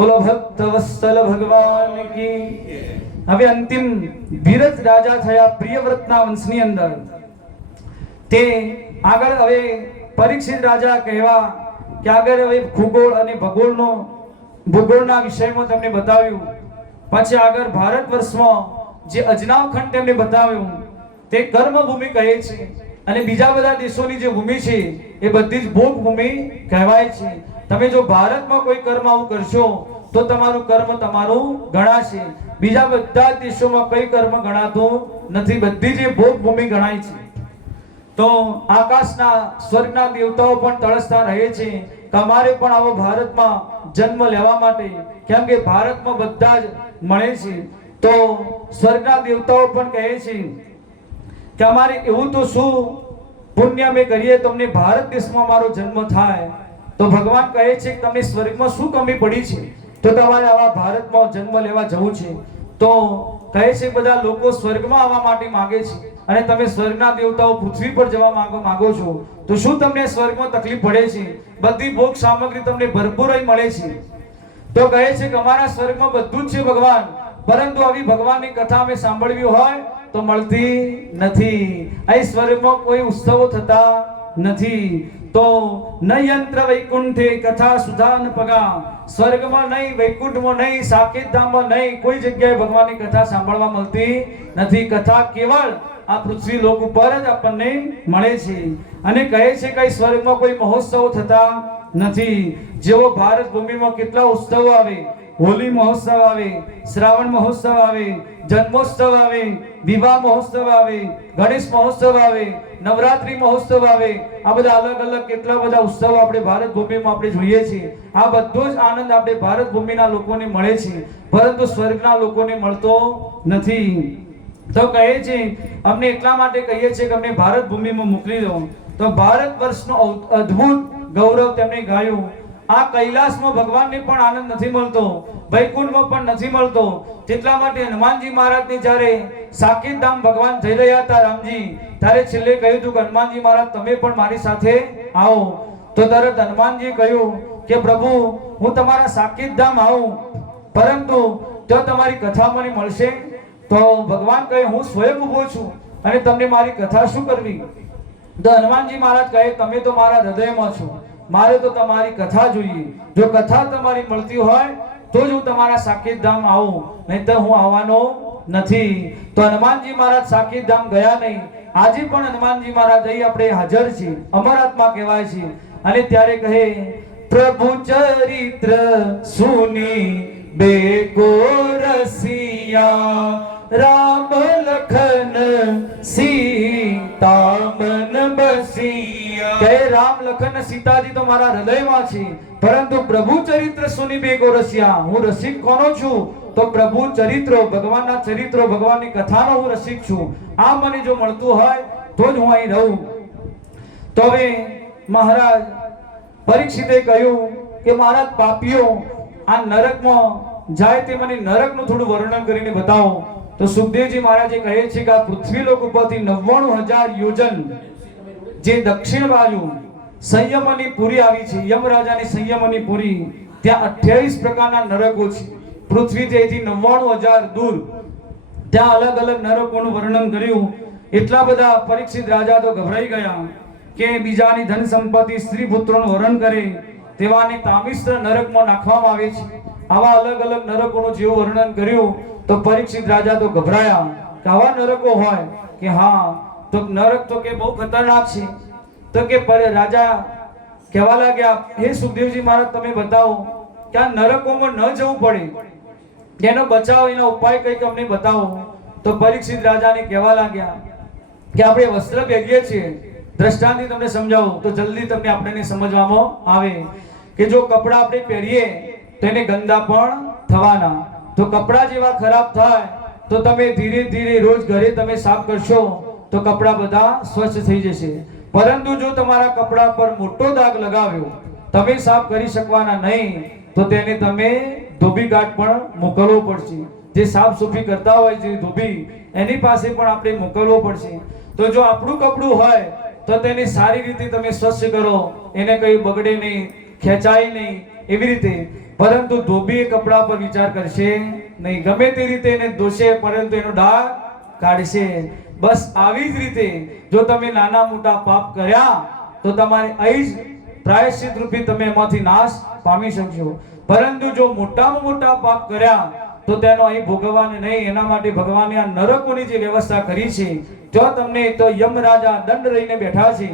બોલો ભક્ત વત્સલ ભગવાન કી। હવે અંતિમ ધીરજ રાજા થયા પ્રિયવ્રતના વંશની અંદર। તે આગળ હવે પરીક્ષિત રાજા કહેવા કે આગળ હવે ભૂગોળ અને ભૂગોળના વિષયમાં તમને બતાવ્યું। પછી આગળ ભારત વર્ષમાં જે અજનાવ ખંડ તેમને બતાવ્યું તે કર્મભૂમિ કહે છે અને બીજા બધા દેશોની જે ભૂમિ છે એ બધી જ ભોગ ભૂમિ કહેવાય છે। તમે જો ભારતમાં કોઈ કર્મ આવું કરશો તો તમારું કર્મ તમારું ગણાશે, બીજા બધા દેશોમાં કઈ કર્મ ગણાતું નથી, બધી જ ભોગ ભૂમિ ગણાય છે। તો આકાશના સ્વર્ગના દેવતાઓ પણ તળસતા રહે છે કે અમારે પણ આવો ભારતમાં જન્મ લેવા માટે, કેમ કે ભારતમાં બધા જ મળે છે। તો સ્વર્ગના દેવતાઓ પણ કહે છે કે અમારે એવું તો શું પુણ્ય અમે કરીએ તમને ભારત દેશમાં અમારો જન્મ થાય। તો ભગવાન કહે છે કે તમને સ્વર્ગમાં શું કમી પડી છે તો તમારે આવા ભારતમાં જન્મ લેવા જવું છે। તો કહે છે બધા લોકો સ્વર્ગમાં આવવા માટે માંગે છે અને તમે સ્વર્ગના દેવતાઓ પૃથ્વી પર જવા માંગો છો, તો શું તમને સ્વર્ગમાં તકલીફ પડે છે? બધી ભોગ સામગ્રી તમને ભરપૂર મળે છે। તો કહે છે કે અમારા સ્વર્ગમાં બધું જ છે ભગવાન, પરંતુ આવી ભગવાનની કથા અમે સાંભળવી હોય તો મળતી નથી। અહીં સ્વર્ગમાં કોઈ ઉત્સવો થતા નથી। તો ન યંત્ર વૈકુંઠે કથા સુધા ન પગા, સ્વર્ગમાં નહીં, વૈકુંઠમાં નહીં, સાકેત ધામમાં નહીં, કોઈ જગ્યાએ ભગવાનની કથા સાંભળવા મળતી નથી। કથા કેવળ આ પૃથ્વી લોક ઉપર જ આપણને મળે છે। અને કહે છે કે સ્વર્ગમાં કોઈ મહોત્સવ થતા નથી। જેવો ભારત ભૂમિમાં કેટલા ઉત્સવો આવે, હોલી મહોત્સવ આવે, શ્રાવણ મહોત્સવ આવે, જન્મોત્સવ આવે, વિવાહ મહોત્સવ આવે, ગણેશ મહોત્સવ આવે, નવરાત્રી મહોત્સવ આવે, આ બધા અલગ અલગ કેટલા બધા ઉત્સવો આપણે ભારત ભૂમિમાં આપણે જોઈએ છીએ। આ બધો જ આનંદ આપણે ભારત ભૂમિના લોકોને મળે છે, પરંતુ સ્વર્ગના લોકોને મળતો નથી। તો કહે છે અમને એટલા માટે કહીએ છીએ કે અમને ભારત ભૂમિમાં મોકલી દો। તો ભારત વર્ષનો અદ્ભુત ગૌરવ તેમણે ગાયું। આ કૈલાસમાં ભગવાનને પણ આનંદ નથી મળતો, વૈકુંઠમાં પણ નથી મળતો, તેટલા માટે હનુમાનજી મહારાજને જ્યારે સાકેત ધામ ભગવાન જઈ રહ્યા હતા રામજી, ત્યારે છેલ્લે કહ્યું હતું કે હનુમાનજી મહારાજ તમે પણ મારી સાથે આવો। તો તરત હનુમાનજીએ કહ્યું કે પ્રભુ હું તમારા સાકેત ધામ આવું, પરંતુ જો તમારી કથા મને મળશે? તો ભગવાન કહે હું સ્વયં ઊભો છું અને તમને મારી કથા શું કરવી? તો હનુમાનજી મહારાજ કહે તમે તો મારા હૃદયમાં છો, મારે તો તમારી કથા જોઈએ। જો કથા તમારી મળતી હોય તો જ હું તમારા સાકેત ધામ આવું, નહીં તો હું આવવાનો નથી। તો હનુમાનજી મહારાજ સાકેત ધામ ગયા નહીં। આજે પણ હનુમાનજી મહારાજ અહીં આપણે હાજર છે, અમર આત્મા કહેવાય છે। અને ત્યારે કહે પ્રભુ ચરિત્ર સુની બેકો રસિયા, રામ લખન સીતા મન બસિયા। કહે રામ લખન સીતાજી તો મારા હૃદયમાં છે, પરંતુ પ્રભુ ચરિત્ર સુની બેકો રસિયા, હું રસિક કોનો છું? તો પ્રભુ ચરિત્રો, ભગવાનના ચરિત્રો, ભગવાનની કથાનો હું રસિક છું। આ મને જો મળતું હોય તો જ હું અહીં રહું। તો હવે મહારાજ પરીક્ષિતે કહ્યું કે મહારાજ પાપીઓ આ નરકમાં જાય તે મને નરકનું થોડું વર્ણન કરીને બતાવો। તો સુખદેવજી મહારાજે કહે છે કે આ પૃથ્વી લોક ઉપરથી 99,000 યોજન જે દક્ષિણ બાજુ સંયમની પુરી આવી છે, યમરાજાની સંયમની પુરી, ત્યાં 28 પ્રકારના નરકો છે। પૃથ્વીથી અહીંથી 99,000 દૂર ત્યાં અલગ અલગ નરકોનું વર્ણન કર્યું। એટલા બધા પરીક્ષિત રાજા તો ગભરાઈ ગયા કે બીજાની ધન સંપત્તિ સ્ત્રી પુત્રોનું હરણ કરે તેવાને તામિશ્ર નરકમાં નાખવામાં આવે છે। આવા અલગ અલગ નરકોનું જેવું વર્ણન કર્યું તો પરીક્ષિત રાજા તો ગભરાયા કે આવા નરકો હોય કે હા, તો નરક તો કે બહુ ખતરનાક છે। તો કે રાજા કહેવા લાગ્યા હે સુખદેવજી મહારાજ તમે બતાવો કે આ નરકોમાં ન જવું પડે, એનો બચાવ, એનો ઉપાય કંઈક અમને બતાવો। તો પરીક્ષિત રાજાને કહેવા લાગ્યા કે આપણે વસ્ત્ર પહેરીએ છીએ, દ્રષ્ટાંતથી તમને સમજાવું તો જલ્દી તમને આપણને સમજવામાં આવે કે જો કપડા આપણે પહેરીએ તો એને ગંદા પણ થવાના। તો કપડા જેવા ખરાબ થાય તો તમે ધીરે ધીરે રોજ ઘરે તમે સાફ કરશો તો કપડા બધા સ્વચ્છ થઈ જશે, પરંતુ જો તમારા કપડા પર મોટો દાગ લગાવ્યો તમે સાફ કરી શકવાના નહીં તો તેને તમે ધોબી ઘાટ પણ મોકલવો પડશે। જે સાફ સફાઈ કરતા હોય જે ધોબી એની પાસે પણ આપણે મોકલવો પડશે। તો જો આપણું કપડું હોય તો તેને સારી રીતે તમે સ્વચ્છ કરો, એને કઈ બગડે નહીં, ખેંચાય નહીં, એવી રીતે। પરંતુ ધોબી કપડા પર વિચાર કરશે નહીં. ગમે તે રીતે એને દોષે પરંતુ એનો ડાઘ કાઢશે. બસ આવી જ રીતે જો તમે નાના મોટા પાપ કર્યા તો તમારે અહીં જ પ્રાયશ્ચિત રૂપી તમે એમાંથી નાશ પામી શકશો. પરંતુ જો મોટામાં મોટા પાપ કર્યા તો તેનો અહીં ભોગવવાને નહીં. એના માટે ભગવાને આ નરકોની જે વ્યવસ્થા કરી છે, જો તમને તો યમરાજા દંડ લઈને બેઠા છે,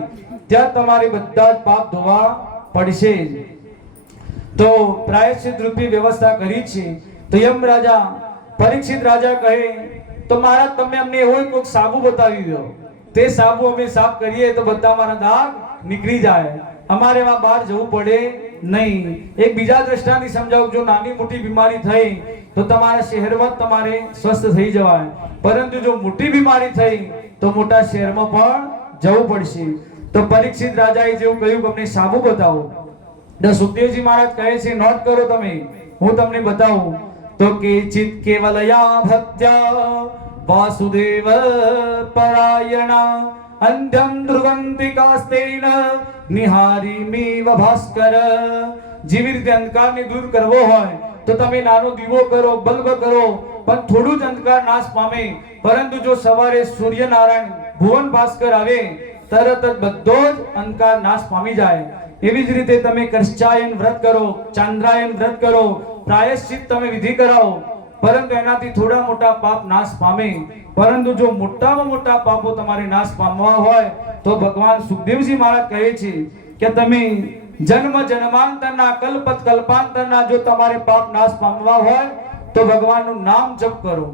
ત્યાં તમારે બધા જ પાપ ધોવા પડશે. તો પ્રાયશ્ચિત રૂપી વ્યવસ્થા કરી છે. તો યમરાજા પરીક્ષિત રાજા કહે તો મહારાજ તમે અમને એવો કોઈક સાબુ બતાવી દો, તે સાબુ અમે સાફ કરીએ તો બધા મારા દાગ નીકળી જાય, અમારે એમાં બહાર જવું પડે નહીં. એક બીજા દ્રષ્ટાંતથી સમજાવું, જો નાની મોટી બીમારી થઈ તો તમારા શહેરમાં જ તમારે સ્વસ્થ થઈ જવાય, પરંતુ જો મોટી બીમારી થઈ તો મોટા શહેરમાં પણ જવું પડશે. તો પરીક્ષિત રાજાએ જેવું કહ્યું કે અમને સાબુ બતાવો. તો સુખદેવજી મહારાજ કહે છે નોટ કરો તમે, હું તમને બતાવું. તો કેચિત કેવલયા ભક્ત્યા વાસુદેવ પરાયણા અંધ્યમ ધ્રુવંતિકાસ્તેન નિહારીમિવ ભાસ્કર. જેવી રીતે અંધકારને દૂર કરવો હોય તો તમે નાનો દીવો કરો, બલ્બ કરો, પણ થોડું જ અંધકાર નાશ પામે. પરંતુ જો સવારે સૂર્યનારાયણ ભુવન ભાસ્કર આવે તરત જ બધો જ અંધકાર નાશ પામી જાય. એવી જ રીતે તમે કર્ષાયન વ્રત કરો, ચાંદ્રાયન વ્રત કરો, પ્રાયશ્ચિત તમે વિધિ કરાવો, પરંતુ એનાથી થોડા મોટા પાપ નાશ પામે. પરંતુ જો મોટામાં મોટા પાપો તમારે નાશ પામવા હોય તો ભગવાન સુખદેવજી મહારાજ કહે છે કે તમે જન્મ જન્માંતરના કલ્પત કલ્પાંતરના જો તમારે પાપ નાશ પામવા હોય તો ભગવાનનું નામ જપ કરો,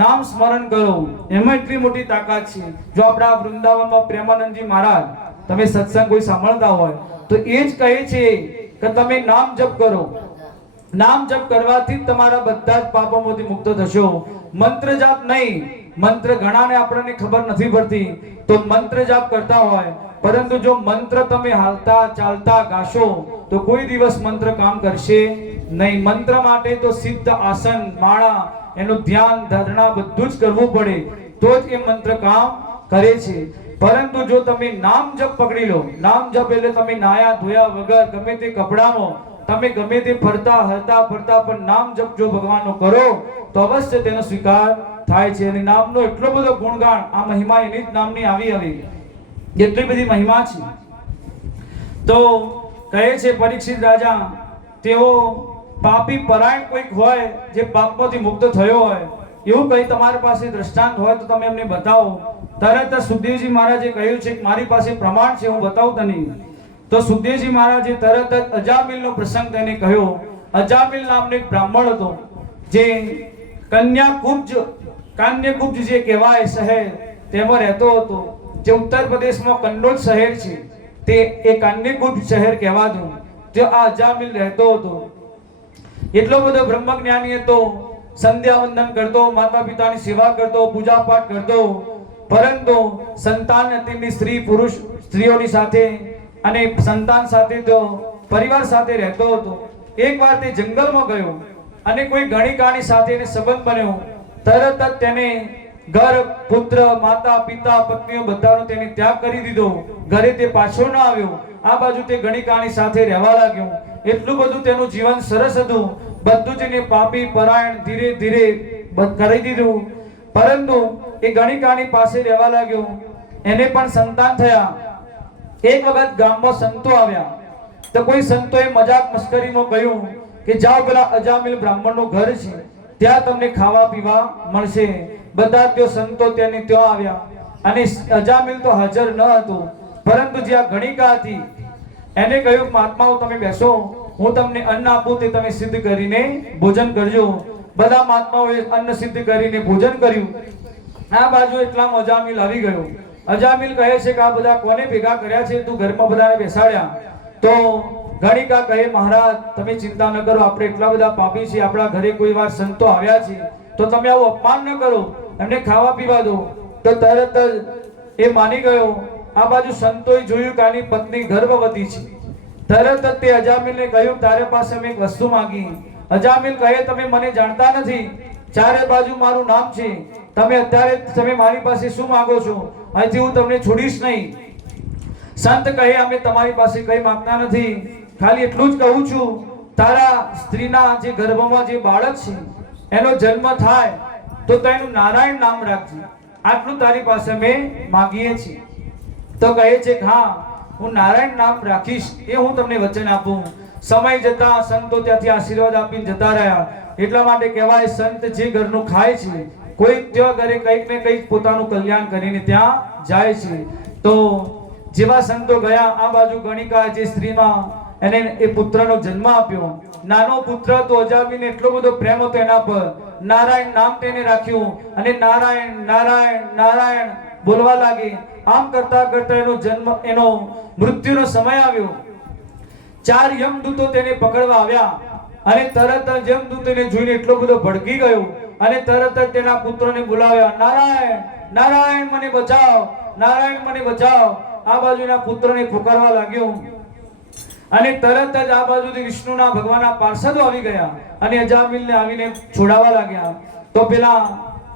નામ સ્મરણ કરો, એમાં એટલી મોટી તાકાત છે. જો આપણા વૃંદાવનમાં પ્રેમાનંદજી મહારાજ તમે સત્સંગ કોઈ સાંભળતા હોય તો એ જ કહે છે કે તમે નામ જપ કરો. નામ જપ કરવાથી તમારા બધા જ પાપોમાંથી મુક્ત થશો. મંત્ર જાપ નહીં. મંત્ર ઘણાને આપણને ખબર નથી પડતી તો મંત્ર જાપ કરતા હોય, પરંતુ જો મંત્ર તમે હાલતા ચાલતા ગાશો તો કોઈ દિવસ મંત્ર કામ કરશે નહીં. મંત્ર માટે તો સિદ્ધ આસન, માળા, એનું ધ્યાન ધારણા બધું જ કરવું પડે તો જ એ મંત્ર કામ કરે છે. પરંતુ જો તમે નામ જપ પકડી લો, નામ જપ એટલે તમે નાયા ધોયા વગર ગમે તે કપડામાં તમે ગમે તે ફરતા હરતા ફરતા પણ નામ જપ જો ભગવાનનો કરો તો અવશ્ય તેનો સ્વીકાર થાય છે. અને નામનો એટલો બધો ગુણગાન, આ મહિમા એની જ નામની આવી એટલી બધી મહિમા છે. તો કહે છે પરીક્ષિત રાજા, તેઓ પાપી પરાયણ કોઈક હોય જે પાપમાંથી મુક્ત થયો હોય એવું કઈ તમારી પાસે દ્રષ્ટાંત હોય તો તમે અમને બતાવો. તરત સુખદેવજી મહારાજે કહ્યું છે કે મારી પાસે પ્રમાણ છે, હું બતાવું તને. તો સુખદેવજી મહારાજે તરત જ અજામિલનો પ્રસંગ તેને કહ્યો. અજામિલ નામનો એક બ્રાહ્મણ હતો જે કાન્યકુબ્જ જે કહેવાય શહેર તેમાં રહેતો હતો, જે ઉત્તર પ્રદેશમાં કન્નોજ શહેર છે તે એ કાન્યકુબ્જ શહેર કહેવાતું. જે આ અજામિલ રહેતો હતો એટલો બધો બ્રહ્મજ્ઞાની હતો, સંધ્યા વંદન કરતો, માતા પિતાની સેવા કરતો, પૂજા પાઠ કરતો, પરંતુ સંતાન તેમની સ્ત્રી પુરુષ સ્ત્રીઓની સાથે અને સંતાન સાથે તો પરિવાર સાથે રહેતો હતો. એકવાર તે જંગલમાં ગયો અને કોઈ ગણિકાની સાથે એને સંબંધ બન્યો. તરત જ તેને ઘર, પુત્ર, માતા, પિતા, પત્નીઓ બધાનો તેને ત્યાગ કરી દીધો. ઘરે તે પાછો ન આવ્યો. આ બાજુ તે ગણિકાની સાથે રહેવા લાગ્યો. એટલું બધું તેનું જીવન સરસ હતું, બધું જ એને પાપી પરાયણ ધીરે ધીરે કરી દીધું. પરંતુ એ ગણિકાની પાસે રહેવા લાગ્યો. એને પણ સંતાન થયા. એક વખત ગામમાં સંતો આવ્યા તો કોઈ સંતોએ મજાક મસ્કરીમાં કહ્યું કે જાઓ પેલા અજામિલ બ્રાહ્મણનું ઘર છે, ત્યાં તમને ખાવા પીવા મળશે. બધા તે સંતો ત્યાં આવ્યા અને અજામિલ તો હાજર ન હતો, પરંતુ જે આ ગણિકા હતી એને કહ્યું મહાત્માઓ તમે બેસો, હું તમને અન્ન આપું તે તમે સિદ્ધ કરીને ભોજન કરજો. બધા મહાત્માઓએ અન્ન સિદ્ધ કરીને ભોજન કર્યું. આ બાજુ એટલામાં અજામિલ આવી ગયો. અજામિલ કહે છે કે આ બધા કોને ભેગા કર્યા છે, તું ઘરમાં બધાને બેસાડ્યા? તો ગણિકા કહે મહારાજ તમે ચિંતા ન કરો, આપણે એટલા બધા પાપી છીએ, આપણા ઘરે કોઈ વાર સંતો આવ્યા છે તો તમે આવું અપમાન ન કરો, એમને ખાવા પીવા દો. તો તરત જ એ માની ગયો. આ બાજુ સંતોએ જોયું કે આની પત્ની ગર્ભવતી છે. તરત જ તે અજામિલને કહ્યું તારે પાસે અમે એક વસ્તુ માંગી. અજામિલ કહે તમે મને જાણતા નથી, ચારે બાજુ મારું નામ છે, તમે મારી પાસે શું માંગો છો? અહીંથી હું તમને છોડીશ નહીં. સંત કહે અમે તમારી પાસે કઈ માંગતા નથી, ખાલી એટલું જ કહું છું તારા સ્ત્રીના જે ગર્ભમાં જે બાળક છે એનો જન્મ થાય તો તેનું નારાયણ નામ રાખજે, આટલું તારી પાસે મેં માગીએ છીએ. તો કહે છે કે હા, હું નારાયણ નામ રાખીશ, એ હું તમને વચન આપું. સમય જતા સંતો ત્યાંથી આશીર્વાદ આપીને જતા રહ્યા. એટલા માટે કહેવાય, સંત જે ઘરનું ખાય છે, કોઈ ત્યાં ઘરે કંઈક ને કંઈક પોતાનું કલ્યાણ કરીને ત્યાં જાય છે. તો જેવા સંતો ગયા, આ બાજુ ગણિકા જે સ્ત્રીમાં એને એ પુત્રનો જન્મ આપ્યો. નાનો પુત્ર તો અજામીને એટલો બધો પ્રેમ હતો એના પર, નારાયણ નામ તેને રાખ્યું અને નારાયણ નારાયણ નારાયણ બોલવા લાગી. આમ કરતા કરતા એનો જન્મ, એનો મૃત્યુનો સમય આવ્યો. 4 યમદૂતો તેને પકડવા આવ્યા અને તરત જ યમદૂત તેને જોઈને એટલો બધો ભડકી ગયો અને તરત જ તેના પુત્રને બોલાવ્યા, નારાયણ નારાયણ મને બચાવ, નારાયણ મને બચાવ. આ બાજુના પુત્રને પુકારવા લાગ્યો અને તરત જ આ બાજુથી વિષ્ણુના ભગવાનના પાર્ષદો આવી ગયા અને અજામિલને આવીને છોડાવવા લાગ્યા. તો પેલા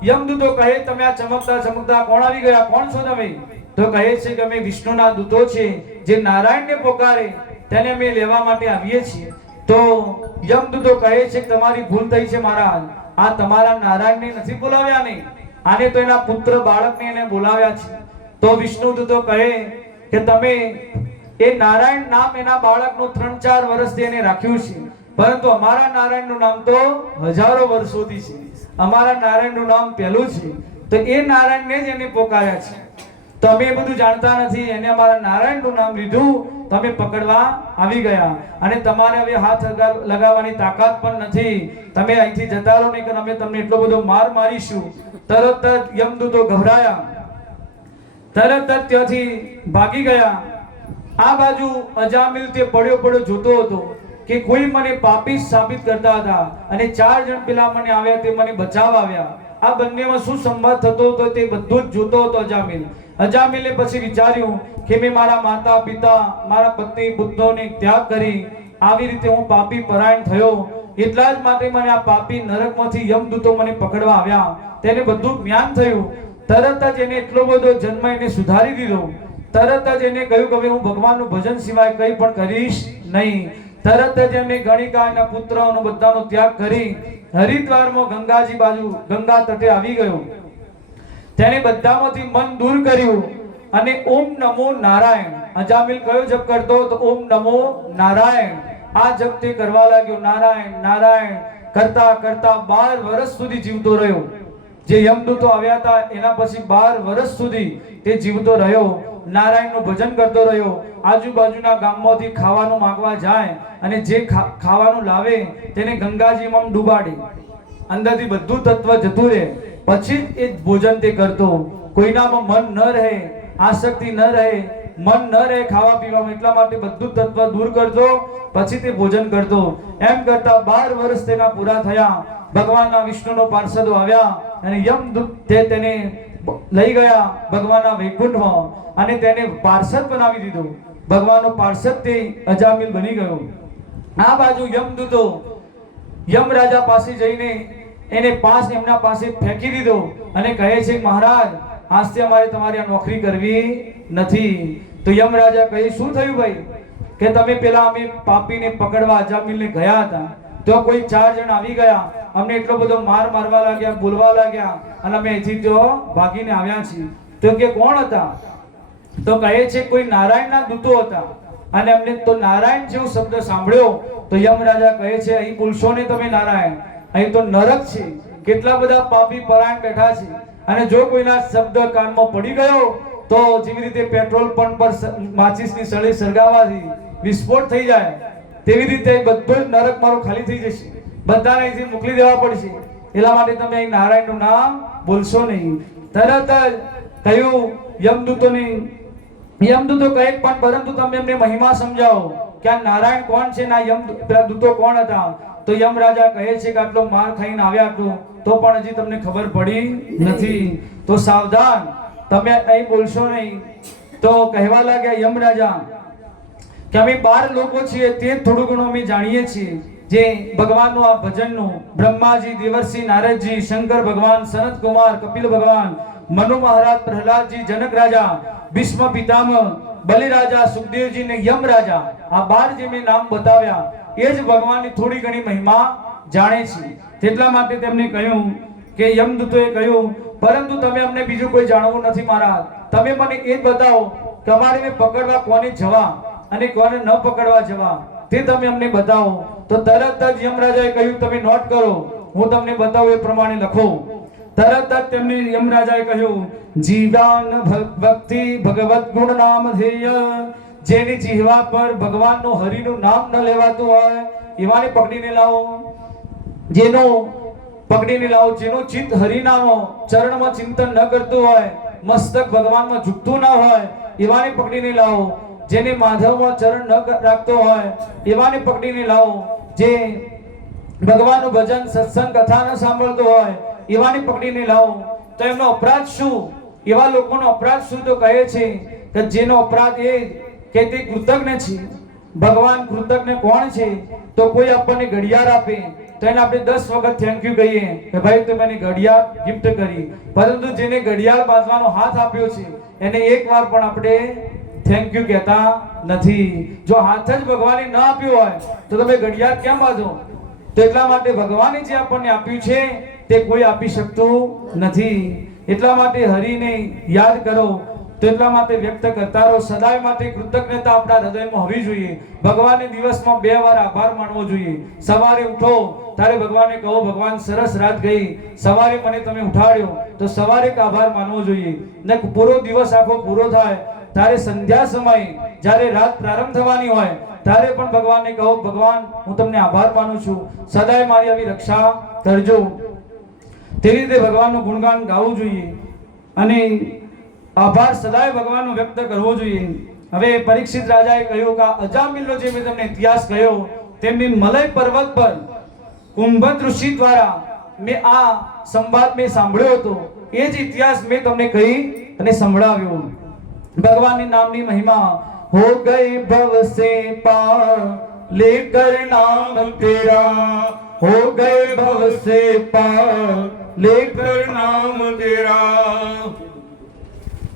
યમદૂતો કહે, તમે આ ચમકતા ચમકતા કોણ આવી ગયા, કોણ છો તમે? તો કહે છે કે અમે વિષ્ણુના દૂતો છે, જે નારાયણને પોકારે તેને અમે લેવા માટે આવીએ છીએ. તો યમદૂતો કહે છે કે તમારી ભૂલ થઈ છે મહારાજ, આ તમારા નારાયણને નથી બોલાવ્યા, ને આને તો એના પુત્ર બાળકને એને બોલાવ્યા છે. તો વિષ્ણુ દૂતો કહે કે તમે એ નારાયણ નામ એના બાળકનું 3-4 વર્ષથી એને રાખ્યું છે, પરંતુ અમારા નારાયણનું નામ તો હજારો વર્ષોથી છે. અમારા નારાયણનું નામ પહેલું છે, તો એ નારાયણને જ એને પોકાર્યા છે. તમે એ બધું જાણતા નથી, એને અમારા નારાયણનું નામ લીધું, તમે પકડવા આવી ગયા અને તમારે હવે હાથ લગાવવાની તાકાત પણ નથી. તમે અહીંથી જતા રહો, નહીં કે અમે તમને એટલો બધો માર મારીશું. તરત જ યમદૂતો ગભરાયા, તરત જ ત્યાંથી ભાગી ગયા. આ બાજુ અજામિલ તે પડ્યો જોતો હતો કે કોઈ મને પાપી સાબિત કરતા હતા અને 4 જણ પેલા મને આવ્યા, તે મને બચાવ આવ્યા. આ બંનેમાં શું સંવાદ થતો હતો તે બધું જ જોતો હતો અજામિલ. અજામિલે પછી વિચાર્યું કે મેં મારા માતા પિતા, મારા પત્ની પુત્રોને ત્યાગ કરી, આવી રીતે હું પાપી પરાયણ થયો, એટલા જ માટે મને આ પાપી નરકમાંથી યમદૂતો મને પકડવા આવ્યા. તેને બધું જ્ઞાન થયું. તરત જ એને એટલો બધો જન્મ એને સુધારી દીધો. તરત જ એને કહ્યું કે હવે હું ભગવાનનું ભજન સિવાય કંઈ પણ કરીશ નહીં. તરત જ એમને ગણિકાના પુત્રનો બધાનો ત્યાગ કરી હરિદ્વારમાં ગંગાજી બાજુ ગંગા તટે આવી ગયો. તેને બધામાંથી મન દૂર કર્યું અને ઓમ નમો નારાયણ, અજામિલ કયો જપ કરતો તો ઓમ નમો નારાયણ, આ જપ તે કરવા લાગ્યો. નારાયણ નારાયણ કરતા કરતા 12 વર્ષ સુધી જીવતો રહ્યો. જે યમદૂતો આવ્યા હતા એના પછી 12 વર્ષ સુધી તે જીવતો રહ્યો, નારાયણનું ભજન કરતો રહ્યો. આજુબાજુના ગામમાંથી ખાવાનું માંગવા જાય અને જે ખાવાનું લાવે તેને ગંગાજીમાં ડૂબાડે, અંદરથી બધું તત્વ જતું રહે, પછી જ એ ભોજન તે કરતો. કોઈનામાં મન ન રહે, આસક્તિ ન રહે, મન ન રહે ખાવા પીવામાં, એટલા માટે બધું તત્વ દૂર કરતો, પછી તે ભોજન કરતો. એમ કરતા 12 વર્ષ તેના પૂરા થયા. ભગવાનના વિષ્ણુનો પાર્ષદો આવ્યા અને યમદૂત તેને લઈ ગયા ભગવાનના વૈકુંઠમાં અને તેને પાર્ષદ બનાવી દીધો. ભગવાનનો પાર્ષદ તે અજામિલ બની ગયો. આ બાજુ યમદૂતો યમરાજા પાસે જઈને એને પાસ એમના પાસે ફેંકી દીધો અને કહે છે મહારાજ, આજથી અમારે તમારી આ નોકરી કરવી નથી. તો યમરાજા કહે, શું થયું ભાઈ? કે તમે પેલા અમે પાપીને પકડવા અજામિલને ગયા હતા, તો કોઈ 4 જણ આવી ગયા, અમને એટલો બધો મારવા લાગ્યા, બોલવા લાગ્યા અને અમે અહીંથી તો ભાગીને આવ્યા છીએ. તો કે કોણ હતા? તો કહે છે કોઈ નારાયણના દૂતો હતા અને અમને તો નારાયણ જેવો શબ્દ સાંભળ્યો. તો યમરાજા કહે છે, અહીં બોલશો ને તમે નારાયણ, અહીં તો નરક છે, કેટલા બધા પાપી પરાયણ બેઠા છે અને જો કોઈના શબ્દ કાનમાં પડી ગયો તો જેવી રીતે પેટ્રોલ પંપ પર માચીસની સળી સળગાવવાથી વિસ્ફોટ થઈ જાય, તેવી રીતે બધું જ નરક મારું ખાલી થઈ જશે, બધાને અહીંથી મોકલી દેવા પડશે. એટલા માટે તમે અહીં નારાયણનું નામ બોલશો નહીં. તરત જ કહ્યું યમદૂતોને, યમદૂતો કહે પણ પરંતુ તમે એમને મહિમા સમજાવો કે આ નારાયણ કોણ છે, ના યમદૂતો કોણ હતા? તો યમરાજા કહે છે કે આટલો માર ખાઈને આવ્યા આટલું, તો પણ હજી તમને ખબર પડી નથી, તો સાવધાન, તમે અહીં બોલશો નહીં. તો કહેવા લાગ્યા યમરાજા કે અમે 12 લોકો છીએ, તે થોડું ઘણું અમે જાણીએ છીએ જે ભગવાનનું આ ભજનનું. બ્રહ્માજી, દેવર્ષિ નારદજી, શંકર ભગવાન, સનત કુમાર, કપિલ ભગવાન, મનુ મહારાજ, પ્રહલાદજી, જનક રાજા, ભીષ્મ પિતામહ, બલિરાજા, સુખદેવજી ને યમરાજા, આ 12 જે મેં નામ બતાવ્યા, એ જ ભગવાનની થોડી ઘણી મહિમા જાણે છે. તેટલા માટે તેમને કહ્યું કે યમદૂતોએ કહ્યું, પરંતુ તમે અમને બીજું કોઈ જાણવું નથી મહારાજ. તમે મને એ જ બતાવો કે અમારે પકડવા કોને જવા અને કોને ન પકડવા જવા, તે તમે અમને બતાવો. તો તરત જ યમરાજાએ કહ્યું, તમે નોટ કરો, હું તમને બતાવું એ પ્રમાણે લખો. તરત જ તેમને યમરાજાએ કહ્યું, જીવાન ભક્તિ ભગવત ગુણ નામ ધેય, જેની જીહવા પર ભગવાનનું હરિનું નામ ન લેવાતું હોય એવાને પકડીને લાવો. જેનો પકડીને લાવો, જેનું ચિત્ત હરિનામો ચરણમાં ચિંતન ન કરતું હોય, મસ્તક ભગવાનમાં ઝૂકતું ન હોય એવાને પકડીને લાવો. જેને માધવમાં ચરણ ન રાખતો હોય એવાને પકડીને લાવો. જે ભગવાનનું ભજન સત્સંગ કથા ન સાંભળતો હોય એવાને પકડીને લાવો. તો એમનો અપરાધ શું? એવા લોકોનો અપરાધ શું? તો કહે છે કે જેનો અપરાધ એ કે તે કૃતજ્ઞ છે. ભગવાન કૃતજ્ઞ કોણ છે? તો કોઈ આપણને ઘડિયાળ આપે તો એને આપણે 10 વખત થેન્ક યુ કહીએ કે ભાઈ તમે મને ઘડિયાળ ગિફ્ટ કરી. પરંતુ જેને ઘડિયાળ બાંધવાનો હાથ આપ્યો છે એને એકવાર પણ આપણે થેન્ક યુ કહેતા નથી. જો હાથ જ ભગવાને ન આપ્યો હોય તો તમે ઘડિયાળ કેમ બાંધો? તો એટલા માટે ભગવાને જે આપણને આપ્યું છે તે કોઈ આપી શકતું નથી. એટલા માટે હરિને યાદ કરો. તો એટલા માટે વ્યક્ત કરતા રહો. સદાય માટે કૃતજ્ઞતા આપણા હૃદયમાં હોવી જોઈએ. ભગવાનને દિવસમાં 2 વાર આભાર માનવો જોઈએ. સવારે ઉઠો ત્યારે ભગવાનને કહો, ભગવાન સરસ રાત ગઈ, સવારે મને તમે ઉઠાડ્યો, તો સવારે એક આભાર માનવો જોઈએ. ને પૂરો દિવસ આખો પૂરો થાય ત્યારે સંધ્યા સમયે જ્યારે રાત પ્રારંભ થવાની હોય ત્યારે પણ ભગવાનને કહો, ભગવાન હું તમને આભાર માનું છું, સદાય મારી આવી રક્ષા કરજો. તેવી રીતે ભગવાનનું ગુણગાન ગાવું જોઈએ અને આભાર સદાય ભગવાનનો વ્યક્ત કરવો જોઈએ. હવે પરીક્ષિત રાજાએ કહ્યું કે અજામિલનો જે મેં તમને ઇતિહાસ કહ્યો તેમની મલય પર્વત પર કુંભદ ઋષિ દ્વારા મેં આ સંવાદ મેં સાંભળ્યો હતો. એ જ ઇતિહાસ મેં તમને કહી અને સંભળાવ્યો. भगवान नाम की महिमा हो गए भव से पार लेकर नाम तेरा, हो गए भव से पार लेकर नाम तेरा,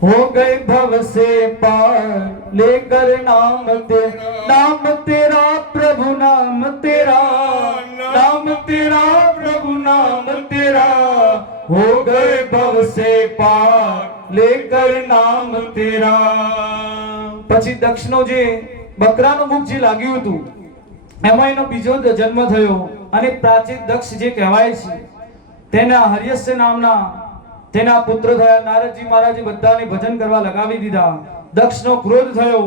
हो गए भव से पार लेकर नाम तेरा, नाम तेरा प्रभु नाम तेरा, नाम तेरा प्रभु नाम तेरा, हो गए भव से पार लेकर नाम तेरा. પછી દક્ષનો જે બકરાનું મુખ જે લાગ્યું હતું એમાં એનો બીજો જન્મ થયો અને પ્રાચીન દક્ષ જે કહેવાય છે તેના હર્યસ્ય નામના તેના પુત્ર થયા. નારદજી મહારાજે બધાને ભજન કરવા લગાવી દીધા. દક્ષનો ક્રોધ થયો.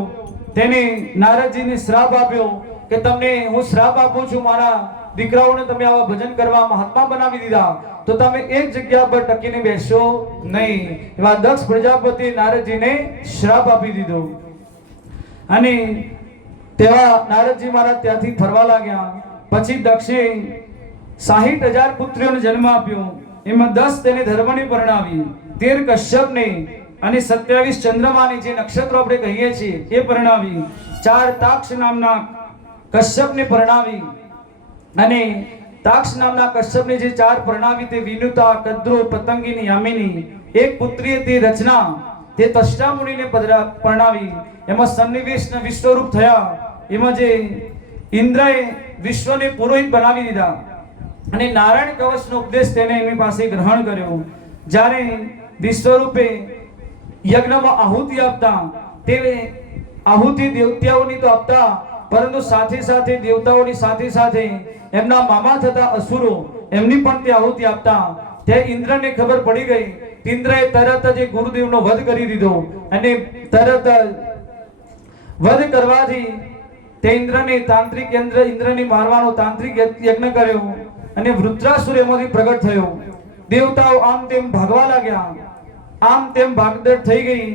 તેને નારદજીને શ્રાપ આપ્યો કે તમને હું શ્રાપ આપું છું, મારા દીકરાઓને તમે આવા ભજન કરવા મહાત્મા બનાવી દીધા તો તમે એક જગ્યા પર ટકીને બેસશો નહીં. એવા દક્ષ પ્રજાપતિ નારદજીને શ્રાપ આપી દીધો અને તેવા નારદજી મહારાજ ત્યાંથી ફરવા લાગ્યા. પછી દક્ષે 60,000 પુત્રીઓને જન્મ આપ્યો. એમાં 10 તેને ધર્મની પરણાવી, 13 કશ્યપને અને 27 ચંદ્રમાની જે નક્ષત્રો આપણે કહીએ છીએ એ પરણાવી, 4 તાક્ષ નામના કશ્યપને પરણાવી અને તાક્ષ નામના કશ્યપને જે 4 પરણાવી તે વિનુતા, કદ્રુ, પતંગિની, યામિની. એક પુત્રી હતી રચના, તે તષ્ટા મુનિને પરણાવી. એમાં સન્નિવેશ ને વિશ્વરૂપ થયા. એમાં જે ઇન્દ્રએ વિશ્વને પુરોહિત બનાવી દીધા અને નારાયણ કવચનો ઉપદેશ તેને એની પાસે ગ્રહણ કર્યો. જ્યારે વિશ્વરૂપે યજ્ઞમાં આહુતિ આપતા તે આહુતિ દેવતાઓની તો આપતા, પરંતુ સાથે સાથે દેવતાઓની સાથે સાથે એમના મામા થતા અસુરો એમની પણ તે આહુતિ આપતા. તે ઇન્દ્રને ખબર પડી ગઈ. ઇન્દ્રએ તરત જ ગુરુદેવનો વધ કરી દીધો અને તરત વધ કરવાથી તે ઇન્દ્રને તાંત્રિક ઇન્દ્રને મારવાનો તાંત્રિક યજ્ઞ કર્યો અને વૃત્રાસુર એમાંથી પ્રગટ થયો. દેવતાઓ આમ તેમ ભાગવા લાગ્યા. આમ તેમ ભાગદોડ થઈ ગઈ.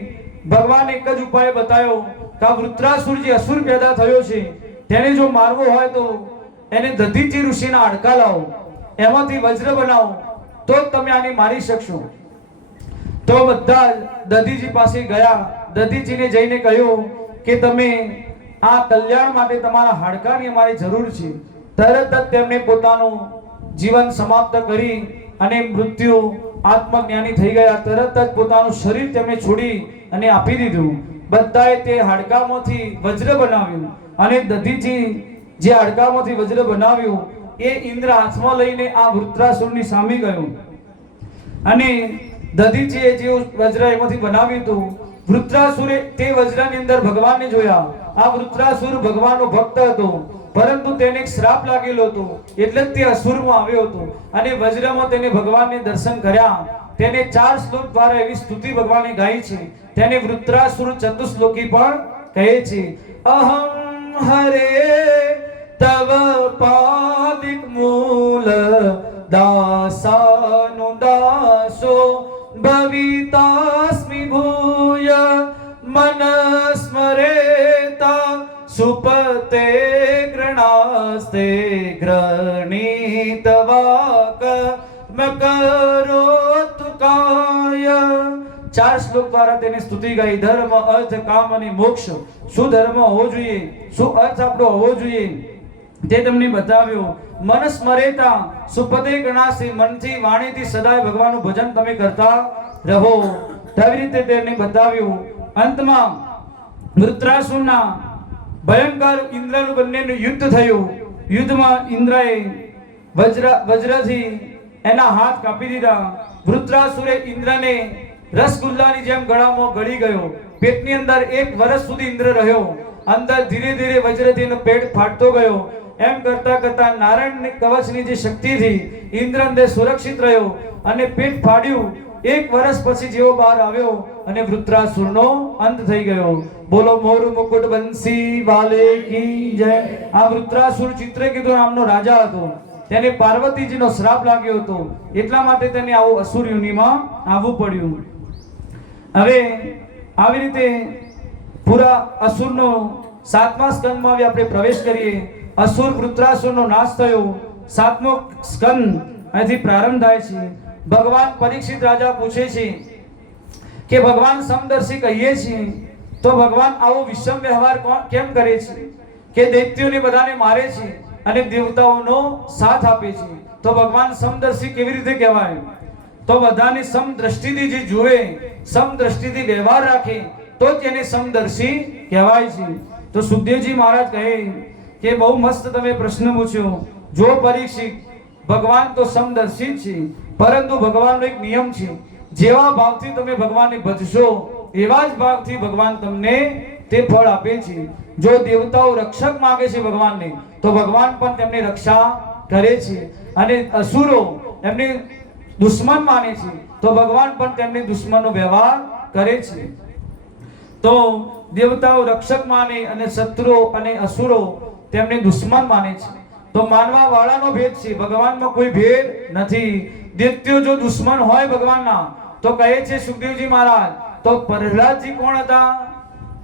ભગવાન એક જ ઉપાય બતાવ્યો કે આ વૃત્રાસુર જે અસુર પેદા થયો છે તેને જો મારવો હોય તો એને દધીચી ઋષિના હાડકા લાવો, એમાંથી વજ્ર બનાવો તો જ તમે આને મારી શકશો. તો બધા દધીજી પાસે ગયા. દધીજીને જઈને કહ્યું કે તમે આ કલ્યાણ માટે તમારા હાડકાની અમારી જરૂર છે. તરત જ તેમને પોતાનું જીવન સમાપ્ત કરી અને મૃત્યુ આત્મજ્ઞાની થઈ ગયા. તરત જ પોતાનું શરીર તેમને છોડી અને આપી દીધું. બધાએ તે હાડકામાંથી વજ્ર બનાવ્યું અને દધીજી જે હાડકામાંથી વજ્ર બનાવ્યું એ ઇન્દ્ર હાથમાં લઈને આ વૃત્રાસુરની સામે ગયો અને દધીચીએ જે વજ્ર એમાંથી બનાવ્યું હતું, વૃત્રાસુરે તે વજ્રની અંદર ભગવાનને જોયા. આ વૃત્રાસુર ભગવાનનો ભક્ત હતો, પરંતુ તેને એક શ્રાપ લાગેલો હતો, એટલે જ તે અસુરમાં આવ્યો હતો. અને વજ્રમાં તેને ભગવાનને દર્શન કર્યા. તેને 4 શ્લોક દ્વારા એવી સ્તુતિ ભગવાને ગાઈ છે. તેને વૃત્રાસુર ચતુશ્લોકી પણ કહે છે. અહમ હરે તવ પાદિક મૂલ દાસાનુદાસો ભવિતાસ્મિ ભૂય મનસ્મરેતા સુપતે ગ્રણાસ્તે ગ્રણીતવાક મકરોતુકાય. 4 શ્લોક દ્વારા તેને સ્તુતિ ગાઈ. ધર્મ, અર્થ, કામ અને મોક્ષ. શું ધર્મ હોવો જોઈએ, શું અર્થ આપણો હોવો જોઈએ તે તમને બતાવ્યો. મનસ્મરેતા સુપતે ગણાસી, મનથી વાણીથી સદાય ભગવાનનું ભજન તમે કરતા રહો. આવી રીતે તેને બતાવ્યું. અંતમાં વૃત્રાસુરના ભયંકર ઇન્દ્રનું બંનેનું યુદ્ધ થયું. યુદ્ધમાં ઇન્દ્રએ વજ્રથી એના હાથ કાપી દીધા. વૃત્રાસુરે ઇન્દ્રને રસગુલ્લાની જેમ ગળામાં ગળી ગયો. પેટની અંદર 1 વર્ષ સુધી ઇન્દ્ર રહ્યો. અંદર ધીરે ધીરે વજ્રથી એનો પેટ ફાટતો ગયો. એમ કરતા કરતા નારાયણની કવચની જે શક્તિથી ઇન્દ્ર અંદર સુરક્ષિત રહ્યો અને પેટ ફાડ્યું. 1 વર્ષ પછી જેવો બહાર આવ્યો અને વૃત્રાસુરનો અંત થઈ ગયો. બોલો મોર મુકુટ બંસી વાલે કી જય. આ વૃત્રાસુર ચિત્રકેતુ નામનો રાજા હતો. તેને પાર્વતીજીનો શ્રાપ લાગ્યો હતો, એટલા માટે તેને આવું અસુર યોનિમાં આવવું પડ્યું. હવે આવી રીતે પૂરા અસુરનો 7મા સ્કંદમાં આપણે પ્રવેશ કરીએ. અસુર વૃત્રાસુરનો નાશ થયો. 7મો સ્કંદ અહીંથી પ્રારંભ થાય છે. ભગવાન પરીક્ષિત રાજા પૂછે છે કે ભગવાન સમદર્શી કહીએ છીએ તો ભગવાન આવો વિષમ વ્યવહાર કેમ કરે છે કે દૈત્યોને બધાને મારે છે અને દેવતાઓનો સાથ આપે છે? તો ભગવાન સમદર્શી કેવી રીતે કહેવાય? તો બધાને સમદ્રષ્ટિથી જે જુએ, સમદ્રષ્ટિથી વ્યવહાર રાખે તો જ એને સમદર્શી કહેવાય છે. તો સુખદેવજી મહારાજ કહે કે બહુ મસ્ત તમે પ્રશ્ન પૂછ્યો. જો પરીક્ષિત, ભગવાન તો સમદર્શી છે, પરંતુ ભગવાનનો એક નિયમ છે. જેવા ભાવથી તમે ભગવાનને ભજશો એવા જ ભાવથી ભગવાન તમને તે ફળ આપે છે. જો દેવતાઓ રક્ષક માંગે છે ભગવાનને, તો ભગવાન પણ તેમની રક્ષા કરે છે. અને અસુરો એમને દુશ્મન માને છે, તો ભગવાન પણ તેમની દુશ્મનનો વ્યવહાર કરે છે. તો દેવતાઓ રક્ષક માને અને શત્રુઓ અને અસુરો તેમને દુશ્મન માને છે. તો માનવા વાળાનો ભેદ છે, ભગવાનમાં કોઈ ભેદ નથી. દૈત્યો જો દુશ્મન હોય ભગવાનના, તો કહે છે સુખદેવજી મહારાજ, તો પ્રહલાદજી કોણ હતા?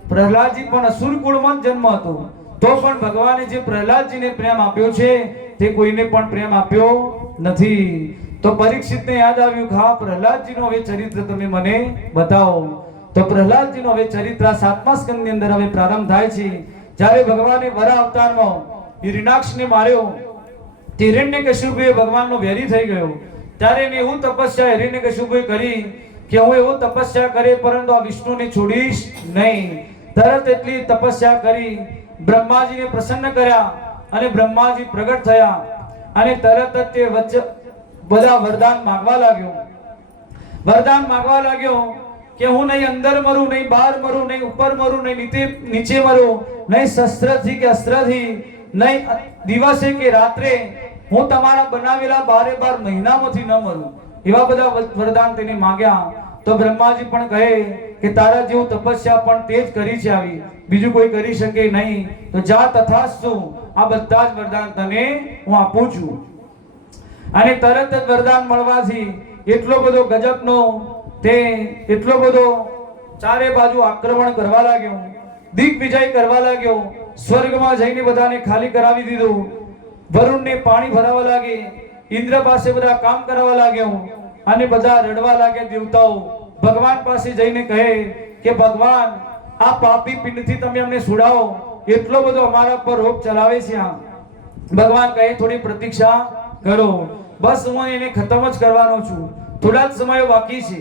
પ્રહલાદજી પણ અસુર કુળમાં જન્મ હતો, તો પણ ભગવાને જે પ્રહલાદજીને પ્રેમ આપ્યો છે તે કોઈને પણ પ્રેમ આપ્યો નથી. તો પરીક્ષિતને યાદ આવ્યું કે હા, પ્રહલાદજીનો હવે ચરિત્ર તમે મને બતાવો. તો પ્રહલાદજીનો હવે ચરિત્ર 7મા સ્કંદની અંદર હવે પ્રારંભ થાય છે. જ્યારે ભગવાને વરા અવતારમાં હિરણ્યાક્ષને માર્યો, હિરણ્યકશ્યપએ ભગવાનનો વેરી થઈ ગયો. ત્યારે એને એવું તપસ્યા હિરણ્યકશ્યપએ કરી કે હું એવું તપસ્યા કરે પરંતુ આ વિષ્ણુને છોડીશ નહીં. તરત એટલી તપસ્યા કરી, બ્રહ્માજીને પ્રસન્ન કર્યા અને બ્રહ્માજી પ્રગટ થયા અને તરત જ તે બધા વરદાન માંગવા લાગ્યો. વરદાન માંગવા લાગ્યો કે હું નહીં અંદર મરું, નહીં બહાર મરું, નહીં ઉપર મરું, નહીં નીચે મરું, નહીં શસ્ત્રથી કે અસ્ત્રથી, નહીં દિવસે કે રાત્રે, હું તમારા બનાવેલા 12 મહિનામાંથી ન મરું. એવા બધા વરદાન તેને માંગ્યા. તો બ્રહ્માજી પણ કહે કે તારા જેવું તપસ્યા પણ તે જ કરી છે, આવી બીજું કોઈ કરી શકે નહીં. તો જા તથાસ્તુ, આ બધા જ વરદાન તને હું આપું છું. અને તરત જ વરદાન મળવાથી એટલો બધો ગજબનો તે એટલો બધો ચારે બાજુ આક્રમણ કરવા લાગ્યો, દિગ્વિજય કરવા લાગ્યો. સ્વર્ગમાં જઈને બધાને ખાલી કરાવી દીધું. વરુણને પાણી ભરાવા લાગે, ઇન્દ્ર પાસે બધા કામ કરાવવા લાગ્યો અને બધા રડવા લાગે. દેવતાઓ ભગવાન પાસે જઈને કહે કે ભગવાન, આ પાપી પિંડથી તમે અમને છોડાવો, એટલો બધો અમારા પર રોગ ચલાવે છે. ભગવાન કહે થોડી પ્રતીક્ષા કરો, બસ હું એને ખતમ જ કરવાનો છું, થોડા જ સમય બાકી છે.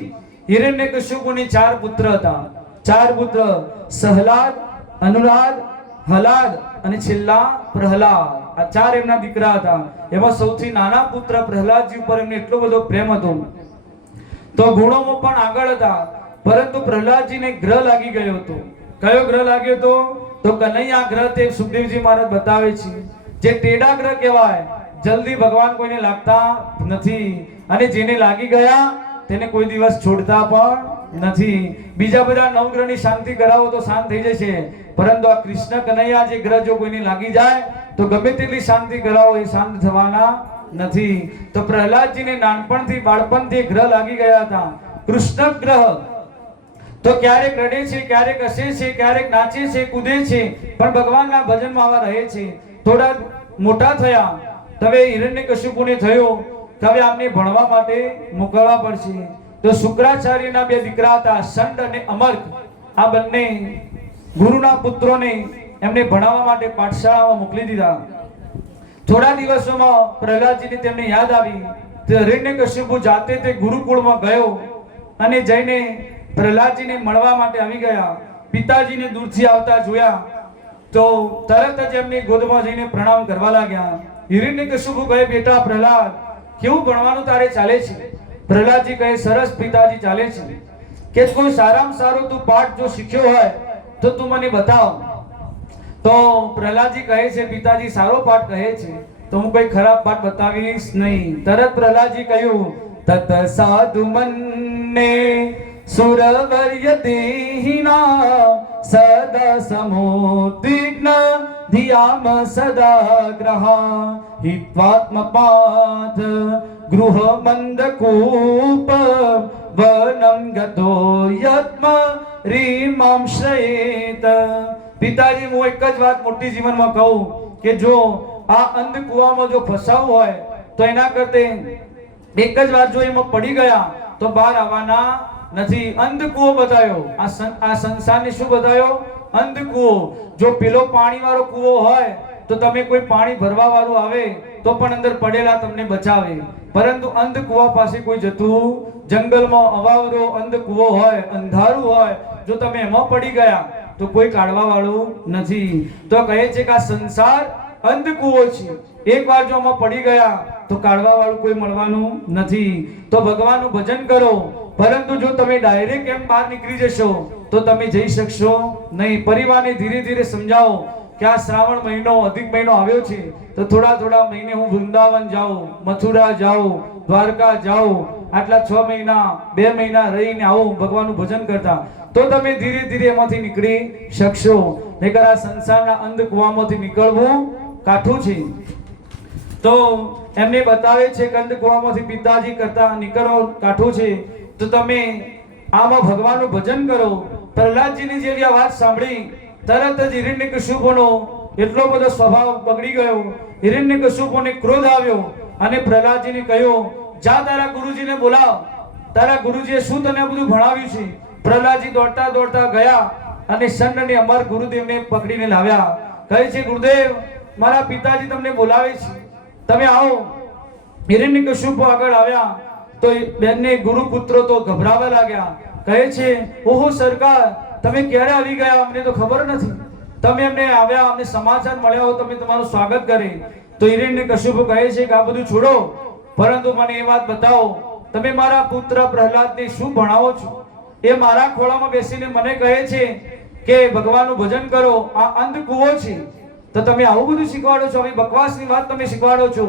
હિરણ્યકશ્યપુને 4 પુત્ર હતા. 4 પુત્ર સહલાદ, અનુરાધ, હલાદ અને છેલ્લા પ્રહલાદ, આ ચાર એમના દીકરા હતા. એમાં સૌથી નાના પુત્ર પ્રહલાદજી ઉપર એમને એટલો બધો પ્રેમ હતો. તો ગુણોમાં પણ આગળ હતા, પરંતુ પ્રહલાદજીને ગ્રહ લાગી ગયો હતો. કયો ગ્રહ લાગ્યો હતો? તો કનૈયા ગ્રહ. તે સુખદેવજી મહારાજ બતાવે છે, જે ટેડા ગ્રહ કહેવાય, જલ્દી ભગવાન કોઈને લાગતા નથી, અને જેને લાગી ગયા તેને કોઈ દિવસ છોડતા પણ નથી. બીજા બધા નવગ્રહની શાંતિ કરાવો તો શાંત થઈ જશે, પરંતુ આ કૃષ્ણ કનૈયા જે ગ્રહ જો કોઈને લાગી જાય તો ગમે તેટલી શાંતિ કરાવો એ શાંત થવાના નથી. તો પ્રહલાદજીને નાનપણથી બાળપણથી ગ્રહ લાગી ગયા હતા. કૃષ્ણ ગ્રહ તો ક્યારેક રડે છે, ક્યારેક હસે છે, ક્યારેક નાચે છે, કૂદે છે, પણ ભગવાનના ભજનમાં આવા રહે છે. થોડા મોટા થયા હવે હિરણ્યકશ્યપુને થયો કે હવે આમને ભણવા માટે મોકલવા પડશે. તો શુક્રાચાર્યના બે દીકરા હતા, સંડ અને અમર્ક. આ બંને ગુરુના પુત્રોને એમને ભણાવવા માટે પાઠશાળામાં મોકલી દીધા. થોડા દિવસોમાં પ્રહલાદજીને તેમને યાદ આવી. તો હિરણ્યકશ્યપુ જાતે તે ગુરુકુળમાં ગયો અને જઈને પ્રહલાદજીને મળવા માટે આવી ગયા. પિતાજીને દૂરથી આવતા જોયા તો તરત જ એમની ગોદમાં જઈને પ્રણામ કરવા લાગ્યા. હિરણ્યકશ્યપુ કહે, બેટા પ્રહલાદ, કેવું ભણવાનું તારે ચાલે છે? પ્રહલાદજી કહે, સરસ પિતાજી ચાલે છે. કે કોઈ સારામાં સારો તું પાઠ જો શીખ્યો હોય તો તું મને બતાવ. તો પ્રહલાદજી કહે છે, પિતાજી સારો પાઠ કહે છે તો હું કોઈ ખરાબ પાઠ બતાવીશ નહીં. તરત પ્રહલાદજી કહ્યું, તત સાધુ મન્ને સુરવર્ય દેહિના સદા સમોદ્વિગ્ન ધિયામ સદા ગ્રહા હિત્વાત્મપાથ ગૃહ મંદકૂપ વનમ ગતો યત્મ રીમામ શ્રેત. પિતાજી, હું એક જ વાત મોટી જીવનમાં કહું કે જો આ અંધ કુવામાં જો ફસાવું હોય તો એના કરતે એક જ વાર જો એમાં પડી ગયા તો બહાર આવવાના નથી. અંધ કૂવો બતાવ્યો. આ સંસારને શું બતાવ્યો? અંધ કૂવો. જો પેલો પાણી વાળો કૂવો હોય તો તમે કોઈ પાણી ભરવા વાળું આવે તો પણ અંદર પડેલા તમને બચાવે, પરંતુ અંધ કૂવા પાસે કોઈ જતું, જંગલમાં અવાવરો અંધ કૂવો હોય, અંધારું હોય, જો તમે એમાં પડી ગયા તો કોઈ કાઢવા વાળું નથી. તો કહે છે કે આ સંસાર અંધ કૂવો છે. એકવાર જો આમાં પડી ગયા તો કાઢવા વાળું કોઈ મળવાનું નથી. તો ભગવાનનું ભજન કરો, પરંતુ જો તમે ડાયરેક્ટ એમ બહાર નીકળી જશો તો તમે જઈ શકશો નહીં. પરિવારને ધીરે ધીરે સમજાવો કે આ શ્રાવણ મહિનો, અધિક મહિનો આવ્યો છે તો થોડા મહિને હું વૃંદાવન જાઉં, મથુરા જાઉં, દ્વારકા જાઉં, આટલા 6 મહિના 2 મહિના રહીને આવું ભગવાનનું ભજન કરતા, તો તમે ધીરે ધીરે એમાંથી નીકળી શકશો. નહીંતર આ સંસારના અંધ કૂવામાંથી નીકળવું કાઠું છે. તો એમને બતાવે છે કે અંધ કૂવામાંથી પિતાજી કરતા નીકળવું કાઠું છે. તો તમે આમાં ભગવાનનું ભજન કરો. પ્રહલાદજીની જેવી આ વાત સાંભળી તરત જ હિરણ્યકશ્યપુનો એટલો બધો સ્વભાવ બગડી ગયો. હિરણ્યકશ્યપુને ક્રોધ આવ્યો અને પ્રહલાદજીને કહ્યું, જા તારા ગુરુજીને બોલાવ. તારા ગુરુજીએ શું તને બધું ભણાવ્યું છે? પ્રહલાદજી દોડતા દોડતા ગયા અને સંડ અને અમર ગુરુદેવને પકડીને લાવ્યા. કહે છે, ગુરુદેવ, મારા પિતાજી તમને બોલાવે છે, તમે આવો. હિરણ્યકશ્યપુ આગળ આવ્યા તો બેનને ગુરુપુત્રો તો ગભરાવા લાગ્યા. કહે છે, ઓહો સરકાર, તમે ક્યારે આવી ગયા? અમને તો ખબર નથી. તમે અમને આવ્યા, અમને સમાચાર મળ્યા હો, તમે તમારું સ્વાગત કરે. તો હિરણ્યકશ્યપુ કહે છે કે આ બધું છોડો, પરંતુ મને એ વાત બતાવો, તમે મારા પુત્ર પ્રહલાદને શું ભણાવો છો? એ મારા ખોળામાં બેસીને મને કહે છે કે ભગવાનનું ભજન કરો. આ અંધ કૂવો છે તો તમે આવું બધું શીખવાડો છો? આવી બકવાસની વાત તમે શીખવાડો છો?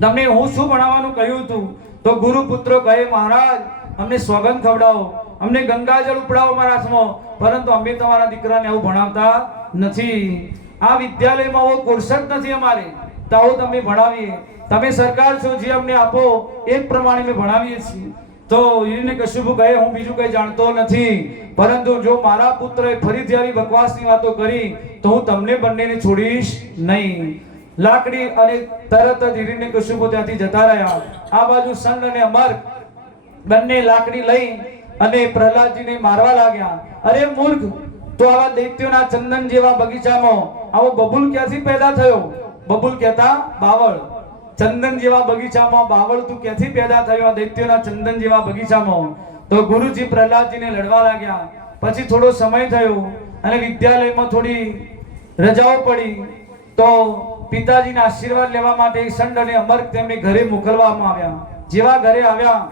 તમને હું શું ભણાવવાનું કહ્યું હતું? તો ગુરુપુત્રો કહે, મહારાજ, અમને સોગંદ ખવડાવો, અમને ગંગાજળ ઉપડાવો મારા હાથમાં, પરંતુ અમે તમારા દીકરાને આવું ભણાવતા નથી. આ વિદ્યાલયમાં આવો કોર્સ જ નથી અમારે, તો આવું તમે ભણાવીએ. તમે સરકાર છો, જે અમને આપો એ જ પ્રમાણે અમે ભણાવીએ છીએ. તો હિરણ્યકશ્યપુ કહે, હું બીજું કંઈ જાણતો નથી, પરંતુ જો મારા પુત્રએ ફરીથી આવી બકવાસની વાતો કરી તો હું તમને બંનેને છોડીશ નહીં. લાકડી અને તરત જ હિરણ્યકશ્યપુ ત્યાંથી જતા રહ્યા. આ બાજુ સંડ અને અમર બંને લાકડી લઈ અને પ્રહલાદજીને મારવા લાગ્યા. અરે મૂર્ખ, તો આવા દૈત્યોના ચંદન જેવા બગીચામાં આવો બબુલ ક્યાંથી પેદા થયો? બબુલ કહેતા બાવળ. ચંદન જેવા બગીચામાં બાવળ તું ક્યાંથી પેદા થયો? આ દૈત્યોના ચંદન જેવા બગીચામાં. તો ગુરુજી પ્રહલાદજીને લડવા લાગ્યા. પછી થોડો સમય થયો અને વિદ્યાલયમાં થોડી રજાઓ પડી તો પિતાજીના આશીર્વાદ લેવા માટે સંડ અને અમર્ક તેમને ઘરે મોકલવામાં આવ્યા. જેવા ઘરે આવ્યા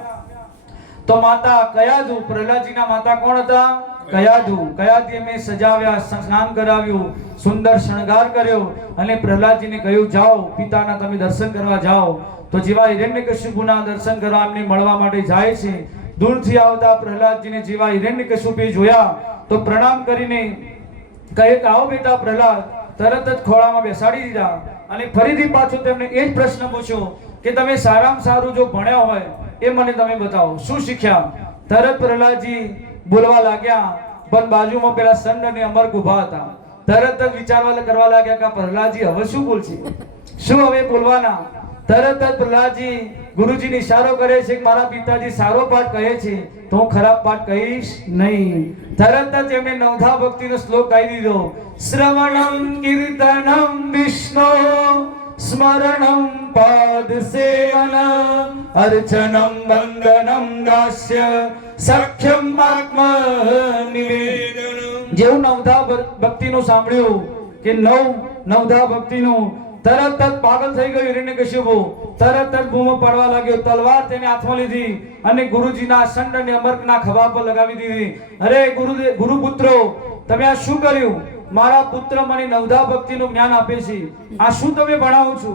તો માતા કયાધુ, પ્રહલાદજીના માતા કોણ હતા? કયાધુ. કયાધુએ મેં સજાવ્યા, સ્નાન કરાવ્યું, સુંદર શણગાર કર્યો અને પ્રહલાદજીને કહ્યું જાઓ પિતાના તમે દર્શન કરવા જાઓ. તો જેવા હિરણ્યકશિપુના દર્શન કરવા એમને મળવા માટે જાય છે, દૂરથી આવતા પ્રહલાદજીને જેવા હિરણ્યકશિપુએ જોયા તો પ્રણામ કરીને કહે કે આવો બેટા પ્રહલાદ. તરત જ ખોળામાં બેસાડી દીધા અને ફરીથી પાછો તેમને એ જ પ્રશ્ન પૂછ્યો કે તમે સારામાં સારું જો ભણ્યા હોય એ મને તમે બતાવો, શું શીખ્યા? તરત પ્રહલાદજી બોલવા લાગ્યા, પણ બાજુમાં પેલા સંડ અને અમર્ક ઊભા હતા. તરત જ વિચારવા કરવા લાગ્યા કે પ્રહલાદજી હવે શું બોલશે, શું હવે બોલવાના? તરત જ પ્રહલાદજી ગુરુજીને ઈશારો કરે છે કે મારા પિતાજી સારો પાઠ કહે છે તો હું ખરાબ પાઠ કહીશ નહીં. તરત જ એમને નવધા ભક્તિનો શ્લોક ગાઈ દીધો. શ્રવણમ કીર્તનમ વિષ્ણુ સ્મરણમ પાદ સેવનમ અર્ચનમ વંદનમ દાસ્ય સખ્યમ આત્મનિવેદનમ. જેવું નવધા ભક્તિનું સાંભળ્યું કે નવધા ભક્તિનું, તરત જ પાગલ થઈ ગયો હિરણ્યકશિપુ. તરત જ બૂમો પાડવા લાગ્યો, તલવાર તેને હાથમાં લીધી અને ગુરુજીના સંડ અને અમર્કના ખભા પર લગાવી દીધી. અરે ગુરુપુત્રો, તમે આ શું કર્યું? મારા પુત્ર મને નવધા ભક્તિનું જ્ઞાન આપે છે, આ શું તમે ભણાવો છો?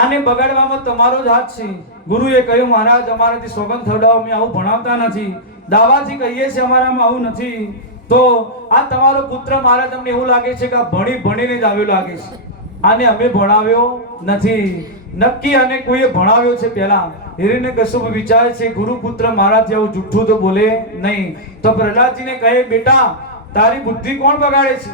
આને બગાડવામાં તમારો જ હાથ છે. ગુરુએ કહ્યું મહારાજ અમારાથી સોગંદ ખવડાવો, અમે આવું ભણાવતા નથી, દાવાથી કહીએ છીએ અમારામાં આવું નથી. તો આ તમારો પુત્ર, મારા તમને એવું લાગે છે કે આ ભણીને જ આવ્યો લાગે છે, આને અમે ભણાવ્યો નથી. નક્કી આને કોઈએ ભણાવ્યો છે પહેલા. હિરણ્યકશિપુ વિચારે છે ગુરુપુત્ર મારાથી આવું જુઠ્ઠું તો બોલે નહીં. તો પ્રહલાદજીને કહે બેટા તારી બુદ્ધિ કોણ બગાડે છે?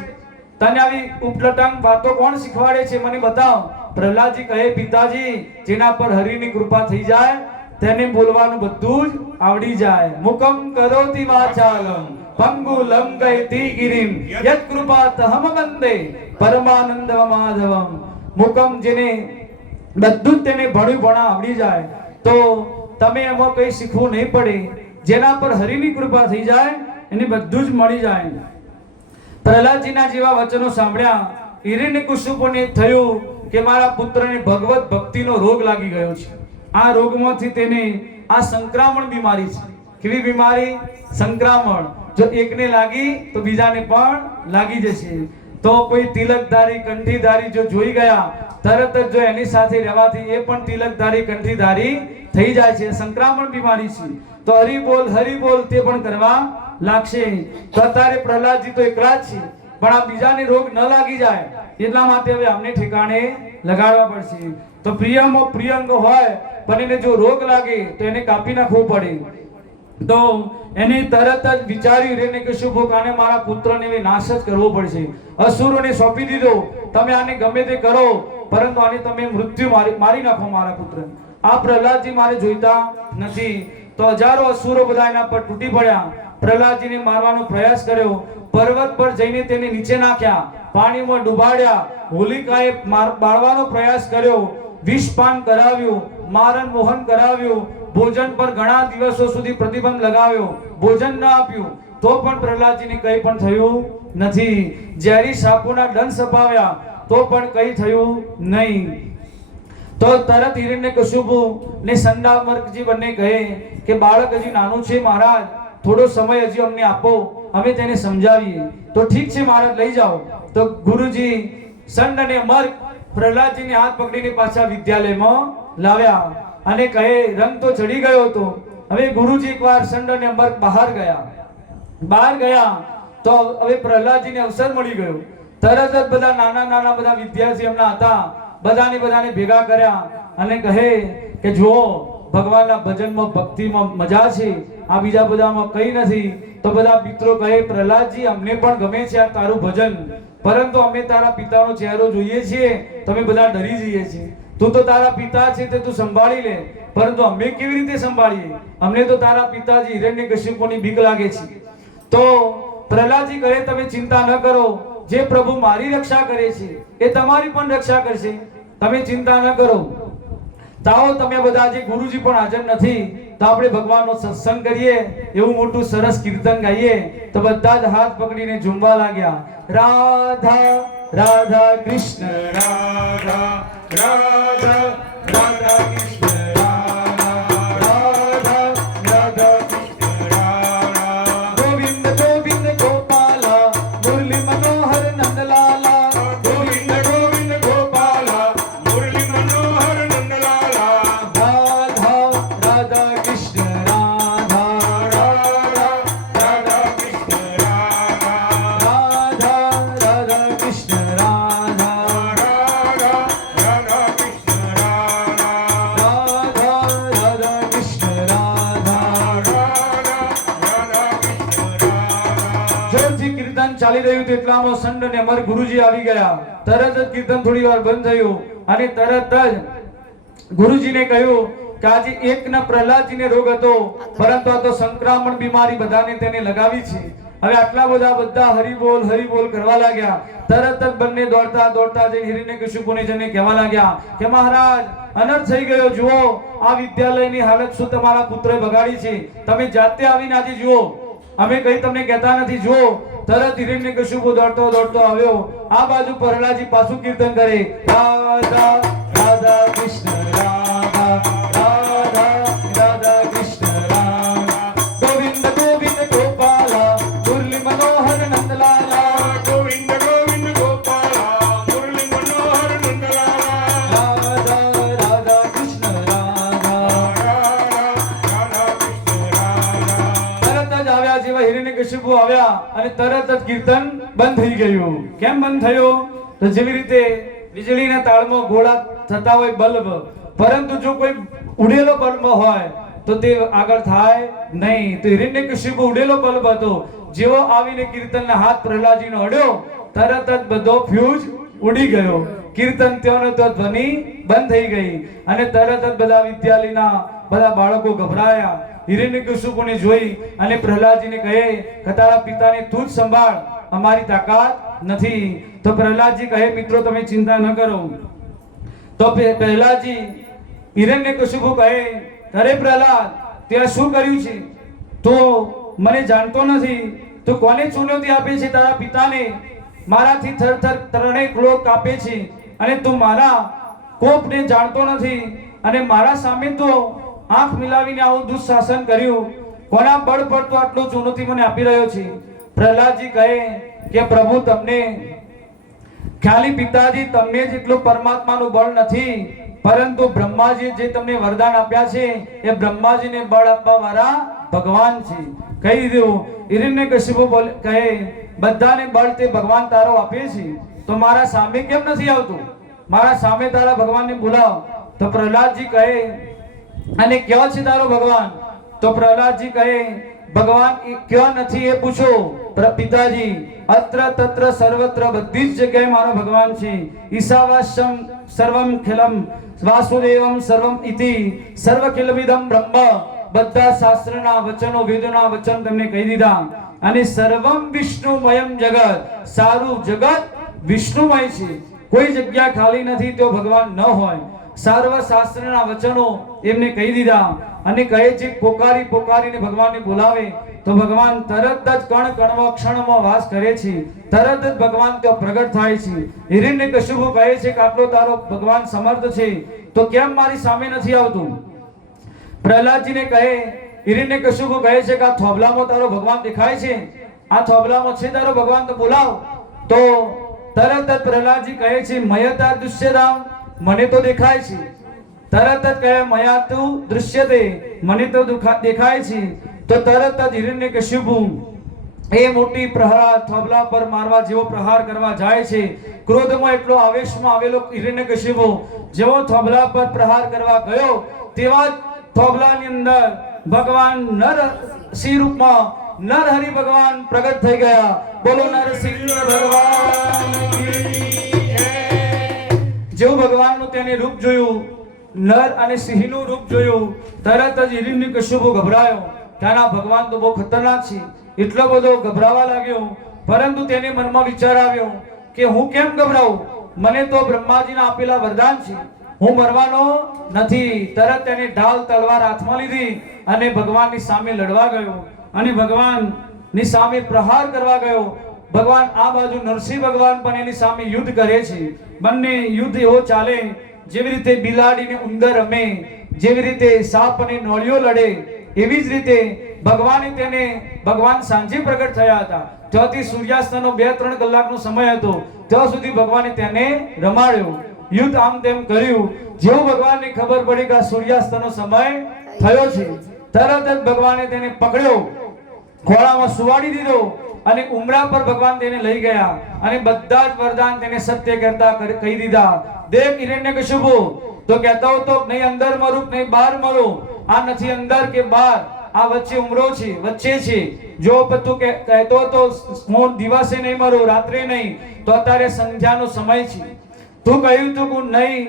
તને આવી ઉપલટંગ વાતો કોણ શીખવાડે છે? મને બતાવ. પ્રહલાદજી કહે પિતાજી જેના પર હરિની કૃપા થઈ જાય તેને બોલવાનું બધું જ આવડી જાય. મુકમ કરોતિ વાચાલમ પંગુલમ ગયતિ ગિરિમ યત કૃપાતહમ વંદે પરમાનંદ માધવમ. મુકમ જેને બધું તેને ભણા આવડી જાય તો તમે એમાં કઈ શીખવું નહીં પડે. જેના પર હરિની કૃપા થઈ જાય એને બધું જ મળી જાય. પ્રહલાદજીના જેવા વચનો સાંભળ્યા હિરણ્યકશિપુને થયું કે મારા પુત્રને ભગવત ભક્તિનો રોગ લાગી ગયો છે. આ રોગમાંથી તેને આ સંક્રામણ બીમારી છે. કેવી બીમારી? સંક્રામણ. જો એકને લાગી તો બીજાને પણ લાગી જશે. તો કોઈ તિલકધારી કંઠીધારી જો જોઈ ગયા તરત જ જો એની સાથે રહેવાથી એ પણ તિલકધારી કંઠીધારી થઈ જાય છે. સંક્રામણ બીમારી છે. તો હરિ બોલ તે પણ કરવા લાગશે. તો અત્યારે પ્રહલાદજી તો એકલા જ છે, પણ આ બીજાને રોગ ન લાગી જાય એટલા માટે હવે અમને ઠેકાણે લગાડવા પડશે. તો પ્રિયમાં પ્રિયંગ હોય પણ એને જો રોગ લાગે તો એને કાપી નાખવું પડે. તો એને તરત જ વિચાર્યું હિરણ્યકશિપુ કાને મારા પુત્રને નાશ જ કરવો પડશે. અસુરોને સોંપી દીધો, તમે આને ગમે તે કરો પરંતુ આને તમે મૃત્યુ મારી નાખો મારા પુત્ર. આ પ્રહલાદજી મારે જોઈતા નથી. તો હજારો અસુરો બધા એના પર તૂટી પડ્યા. પ્રહલાદજીને મારવાનો પ્રયાસ કર્યો, પર્વત પર જઈને તેને નીચે નાખ્યા, પાણીમાં ડુબાડ્યા, હોલિકાએ બાળવાનો પ્રયાસ કર્યો, વિષપાન કરાવ્યું, મારણ મોહન કરાવ્યું, ભોજન પર ઘણા દિવસો સુધી પ્રતિબંધ લગાવ્યો, ભોજન ન આપ્યું તો પણ પ્રહલાદજીને કંઈ પણ થયું નથી. ઝેરી સાપોના દંશ અપાવ્યા તો પણ કંઈ થયું નહીં. તો તરત હિરણ્યકશિપુ ને સંડામર્કજી બંને કહે કે બાળક હજી નાનું છે મહારાજ, થોડો સમય હજી અમને આપો, અમે તેને સમજાવીએ. તો ઠીક છે મહારાજ લઈ જાઓ. તો ગુરુજી સંડ અને અમર્ક પ્રહલાદજીને હાથ પકડીને પાછા વિદ્યાલયમાં લાવ્યા અને કહે રંગ તો ચડી ગયો હતો. હવે ગુરુજી એકવાર સંડ અને અમર્ક બહાર ગયા તો હવે પ્રહલાદજીને અવસર મળી ગયો. તરત જ બધા નાના બધા વિદ્યાર્થી એમના હતા, બધાને ભેગા કર્યા અને કહે કે જુઓ ભગવાનના ભજનમાં ભક્તિમાં મજા છે, આ બીજા બધામાં કંઈ નથી. તો બધા મિત્રો કહે પ્રહલાદજી અમને પણ ગમે છે આ તારું ભજન, પરંતુ અમે તારા પિતાનો ચહેરો જોઈએ છીએ તો અમે બધા ડરી જઈએ છીએ. તું તો તારા પિતા છે તે તું સંભાળી લે, પરંતુ અમે કેવી રીતે સંભાળીએ? અમને તો તારા પિતાજી હિરણ્યકશિપુની બીક લાગે છે. તો પ્રહલાદજી કહે તમે ચિંતા ન કરો, જે પ્રભુ મારી રક્ષા કરે છે એ તમારી પણ રક્ષા કરશે, તમે ચિંતા ન કરો. તાઓ તમે બધા આજે ગુરુજી પણ હાજર નથી તો આપણે ભગવાનનો સત્સંગ કરીએ, એવું મોટું સરસ કીર્તન ગાઈએ. તો બધા જ હાથ પકડીને ઝૂમવા લાગ્યા. રાધા રાધા કૃષ્ણ રાધા રાધા રાધા કૃષ્ણ રાધા રાધા રાધા કૃષ્ણ રાધા ગોવિંદ ગોવિંદ ગોપાલા મુરલી મનોહર નંદલાલા ગોવિંદ ગોવિંદ ગોપાલા મુરલી મનોહર નંદલાલા રાધા રાધા કૃષ્ણ રાધા રાધા રાધા કૃષ્ણ રાધા રાધા રાધા કૃષ્ણ રાધા રાધા રાધા કૃષ્ણ રાધા રાધા રાધા કૃષ્ણ રાધા રાધા રાધા કૃષ્ણ રાધા. જોરથી કીર્તન ચાલી રહ્યું હતું એટલામાં સંત અને અમર ગુરુજી આવી ગયા. તરત જ કીર્તન થોડી વાર બંધ થયું અને તરત જ ગુરુજીને કહ્યું કે આજે એકના પ્રહલાદજીને રોગ હતો, પરંતુ આ તો સંક્રમણ બીમારી બધાને તેને લગાવી છે. હવે આટલા બધા હરિબોલ કરવા લાગ્યા. તરત જ બંને દોડતા દોડતા જઈને હિરણ્યકશિપુને જઈને કહેવા લાગ્યા કે મહારાજ અનર્થ થઈ ગયો, જુઓ આ વિદ્યાલયની હાલત શું તમારા પુત્રએ બગાડી છે. તમે જાતે આવીને આજે જુઓ, અમે કઈ તમને કહેતા નથી. જુઓ તરત હિરણ્યકશિપુ દોડતો આવ્યો. આ બાજુ પ્રહલાદજી પાછું કીર્તન કરે રાધા રાધા કૃષ્ણ રાધા રાધા રાધા કૃષ્ણ રાધા ગોવિંદ ગોવિંદ ગોપાલા મુરલી મનોહર નંદલાલા ગોવિંદ ગોવિંદ ગોપાલા મુરલી મનોહર નંદલાલા રાધા રાધા કૃષ્ણ રાધા રાધા રાધા કૃષ્ણ રાધા. તરત જ આવ્યા જેવા હિરણ્યકશિપુ આવ્યા અને તરત જ કીર્તન બંધ થઈ ગયું. કેમ બંધ થયું? તો જેવી રીતે વીજળીના તાળમાં ગોળા થતા હોય બલ્બ, પરંતુ જો કોઈ ઉડેલો બલ્બ હોય તો તે આગળ થાય નહીં. તો હિરણ્યકશિપુ ઉડેલો બલ્બ હતો. જેવો આવીને કીર્તનના હાથ પ્રહલાદજીનો અડ્યો, તરત જ બધો ફ્યુઝ ઉડી ગયો. કીર્તન ત્યાંનો ત્યાં ધ્વનિ બંધ થઈ ગઈ અને તરત જ બધા વિદ્યાલયના બધા બાળકો ગભરાયા. હિરણ્યકશિપુને જોઈ અને પ્રહલાદજીને કહે કે તારા પિતાને તું જ સંભાળ, અમારી તાકાત નથી. તો પ્રહલાદજી કહે મિત્રો તમે ચિંતા ન કરો. તો પ્રહલાદજી હિરણ્યકશિપુ કહે અરે પ્રહલાદ તે શું કર્યું છે? તો મને જાણતો નથી. તો કોને ચુનૌતી આપે છે? તારા પિતાને. મારાથી થરથર ત્રણેય લોક કાપે છે અને તું મારા કોપને જાણતો નથી અને મારા સામે તો આંખ મિલાવીને આવું દુઃશાસન કર્યું. કોના બળ પર તો આટલો ચુનૌતી મને આપી રહ્યો છે? પ્રહલાદજી કહે કે પ્રભુ તમને ખાલી પિતાજી તમને જેટલું પરમાત્માનું બળ નથી, પરંતુ બ્રહ્માજી જે તમને વરદાન આપ્યા છે એ બ્રહ્માજીને બળ આપવા વાળા ભગવાન છે. કહી દીધું. હિરણ્યકશિપુ કહે બધાને બળ તે ભગવાન તારો આપે છે, તો મારા સામે કેમ નથી આવતું? મારા સામે તારા ભગવાનને બોલાવ. તો પ્રહલાદજી કહે અને ક્યાં છે તારો ભગવાન? તો પ્રહલાદજી કહે ભગવાન ક્યાં નથી એ પૂછો પિતાજી. અત્ર તત્ર સર્વત્ર બધી જ જગ્યાએ મારો ભગવાન છે. ઈશાવાસ્યમ સર્વમ ખિલમ વાસુદેવમ સર્વમ ઇતિ સર્વખિલમિદમ બ્રહ્મ. બધા શાસ્ત્રના વચનો વેદોના વચન તમને કહી દીધા. અને સર્વમ વિષ્ણુમયમ જગત, સારું જગત વિષ્ણુમય છે, કોઈ જગ્યા ખાલી નથી તો ભગવાન ન હોય. સર્વ શાસ્ત્રના વચનો એમને કહી દીધા અને કહે છે પોકારીને ભગવાનને બોલાવે તો ભગવાન તરત જ કણ કણમાં ક્ષણમાં વાસ કરે છે. તરત જ ભગવાન ત્યાં પ્રગટ થાય છે. હિરણ્યકશિપુ કહે છે કે આટલો તારો ભગવાન સમર્થ છે તો કેમ મારી સામે નથી આવતું? પ્રહલાદજીને કહે હિરણ્યકશિપુ કહે છે કે આ થોબલામાં તારો ભગવાન દેખાય છે, આ થોબલામાં છે તારો ભગવાન, તો બોલાવ. તો તરત જ પ્રહલાદજી કહે છે મયતા દૃશ્યતામ, મને તો દેખાય છે. તરત જ કહે મયાતુ દૃશ્યતે, મને તો દેખાય છે. તો તરત જ હિરણ્યકશિપુ એ મોટી પ્રહાર થોબલા પર મારવા જેવો પ્રહાર કરવા જાય છે. ક્રોધમાં એટલો આવેશમાં આવેલો હિરણ્યકશિપુ જેવો થોબલા પર પ્રહાર કરવા ગયો તેવા થોબલાની અંદર ભગવાન નરસિંહ રૂપમાં નરહરિ ભગવાન પ્રગટ થઈ ગયા. બોલો નરસિંહ ભગવાન કી જય. જેવું ભગવાનનું તેને રૂપ જોયું, નર અને સિંહનું રૂપ જોયું, તરત જ હિરણ્યકશિપુ ગભરાયો. ત્યાંના ભગવાન તો બહુ ખતરનાક છે, એટલો બધો ગભરાવા લાગ્યો. પરંતુ તેને મનમાં વિચાર આવ્યો કે હું કેમ ગભરાઉં? મને તો બ્રહ્માજીના આપેલા વરદાન છે હું મરવાનો નથી. તરત તેને ઢાલ તલવાર હાથમાં લીધી અને ભગવાનની સામે લડવા ગયો અને ભગવાનની સામે પ્રહાર કરવા ગયો. ભગવાન આ બાજુ નરસિંહ ભગવાન પણ એની સામે યુદ્ધ કરે છે. બંને યુદ્ધ એવો ચાલે જેવી રીતે બિલાડી ને ઉંદર રમે, જેવી રીતે સાપ અને નોળિયો લડે, એવી જ રીતે ભગવાન સાંજે પ્રગટ થયા હતા. ત્યાંથી સૂર્યાસ્તનો 2-3 કલાકનો સમય હતો. ત્યાં સુધી ભગવાને તેને રમાડ્યો, યુદ્ધ આમ તેમ કર્યું. જેવું ભગવાનને ખબર પડી કે આ સૂર્યાસ્તનો સમય થયો છે, તરત જ ભગવાને તેને પકડ્યો, ખોળામાં સુવાડી દીધો અને ઉમરા પર ભગવાન તેને લઈ ગયા અને બધા જ વરદાન તેને સત્ય કરતા કહી દીધા. દેખ હિરણ્યકશિપુ તો કહેતો હતો નહીં અંદર મરું નહીં બહાર મરું. આ નથી અંદર કે બહાર, આ વચ્ચે ઉમરો છે, વચ્ચે છે. જો તું કહેતો હતો હું દિવસે નહીં મરું રાત્રે નહીં, તો અત્યારે સંધ્યાનો સમય છે. તું કહ્યું તું હું નહીં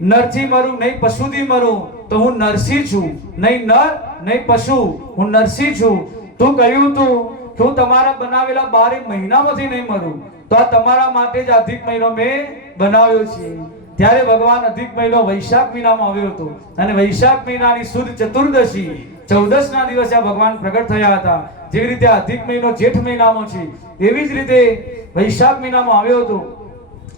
નરથી મરું નહીં પશુથી મરું, તો હું નરસિંહ છું. નહીં નર નહીં પશુ, હું નરસિંહ છું. તું કહ્યું તું કે હું તમારા બનાવેલા 12 મહિનામાંથી નહીં મરું, તો આ તમારા માટે જ અધિક મહિનો મેં બનાવ્યો છે. ત્યારે ભગવાન અધિક મહિનો વૈશાખ મહિનામાં આવ્યો હતો અને વૈશાખ મહિનાની સુદ ચતુર્દશી 14 ના દિવસે આ ભગવાન પ્રગટ થયા હતા. જેવી રીતે અધિક મહિનો જેઠ મહિનામાં છે, એવી જ રીતે વૈશાખ મહિનામાં આવ્યો હતો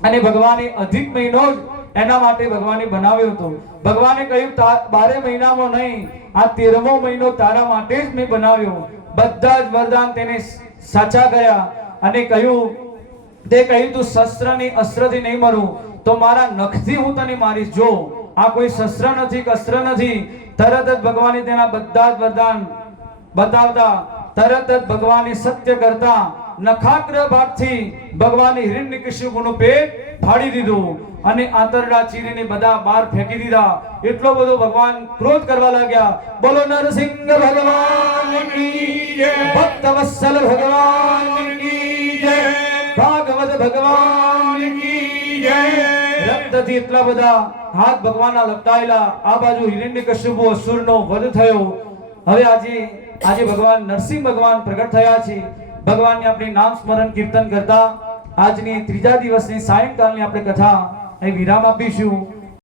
અને ભગવાને અધિક મહિનો જ એના માટે ભગવાને બનાવ્યો હતો. ભગવાને કહ્યું 12 મહિનામાં નહીં, આ 13મો મહિનો તારા માટે જ મેં બનાવ્યો. બધા જ વરદાન તેને સાચા ગયા અને કહ્યું તું શસ્ત્રની અસ્ત્રથી નહીં મરું, તો મારા નખથી હું તને મારીશ. જો આ કોઈ શસ્ત્ર નથી કે અસ્ત્ર નથી. તરત જ ભગવાને તેના બધા જ વરદાન બતાવતા, તરત જ ભગવાને સત્ય કરતા નખાગ્ર ભાગથી ભગવાને હિરણ્યકશિપુનું પેટ ફાડી દીધું અને આંતરડા ચીરીને બધા બહાર ફેંકી દીધા. એટલો બધો ભગવાન ક્રોધ કરવા લાગ્યા. બોલો નરસિંહ ભગવાન કી જય, ભક્તવત્સલ ભગવાન કી જય, ભાગવત ભગવાન કી જય. રક્તથી એટલા બધા હાથ ભગવાનના લપટાયેલા. આ બાજુ હિરણ્યકશિપુ અસુરનો વધ થયો. હવે આજે ભગવાન નરસિંહ ભગવાન પ્રગટ થયા છે. ભગવાનને આપણે નામ સ્મરણ કીર્તન કરતા આજની ત્રીજા દિવસની સાયંકાલની આપણે કથા અહીં વિરામ આપીશું.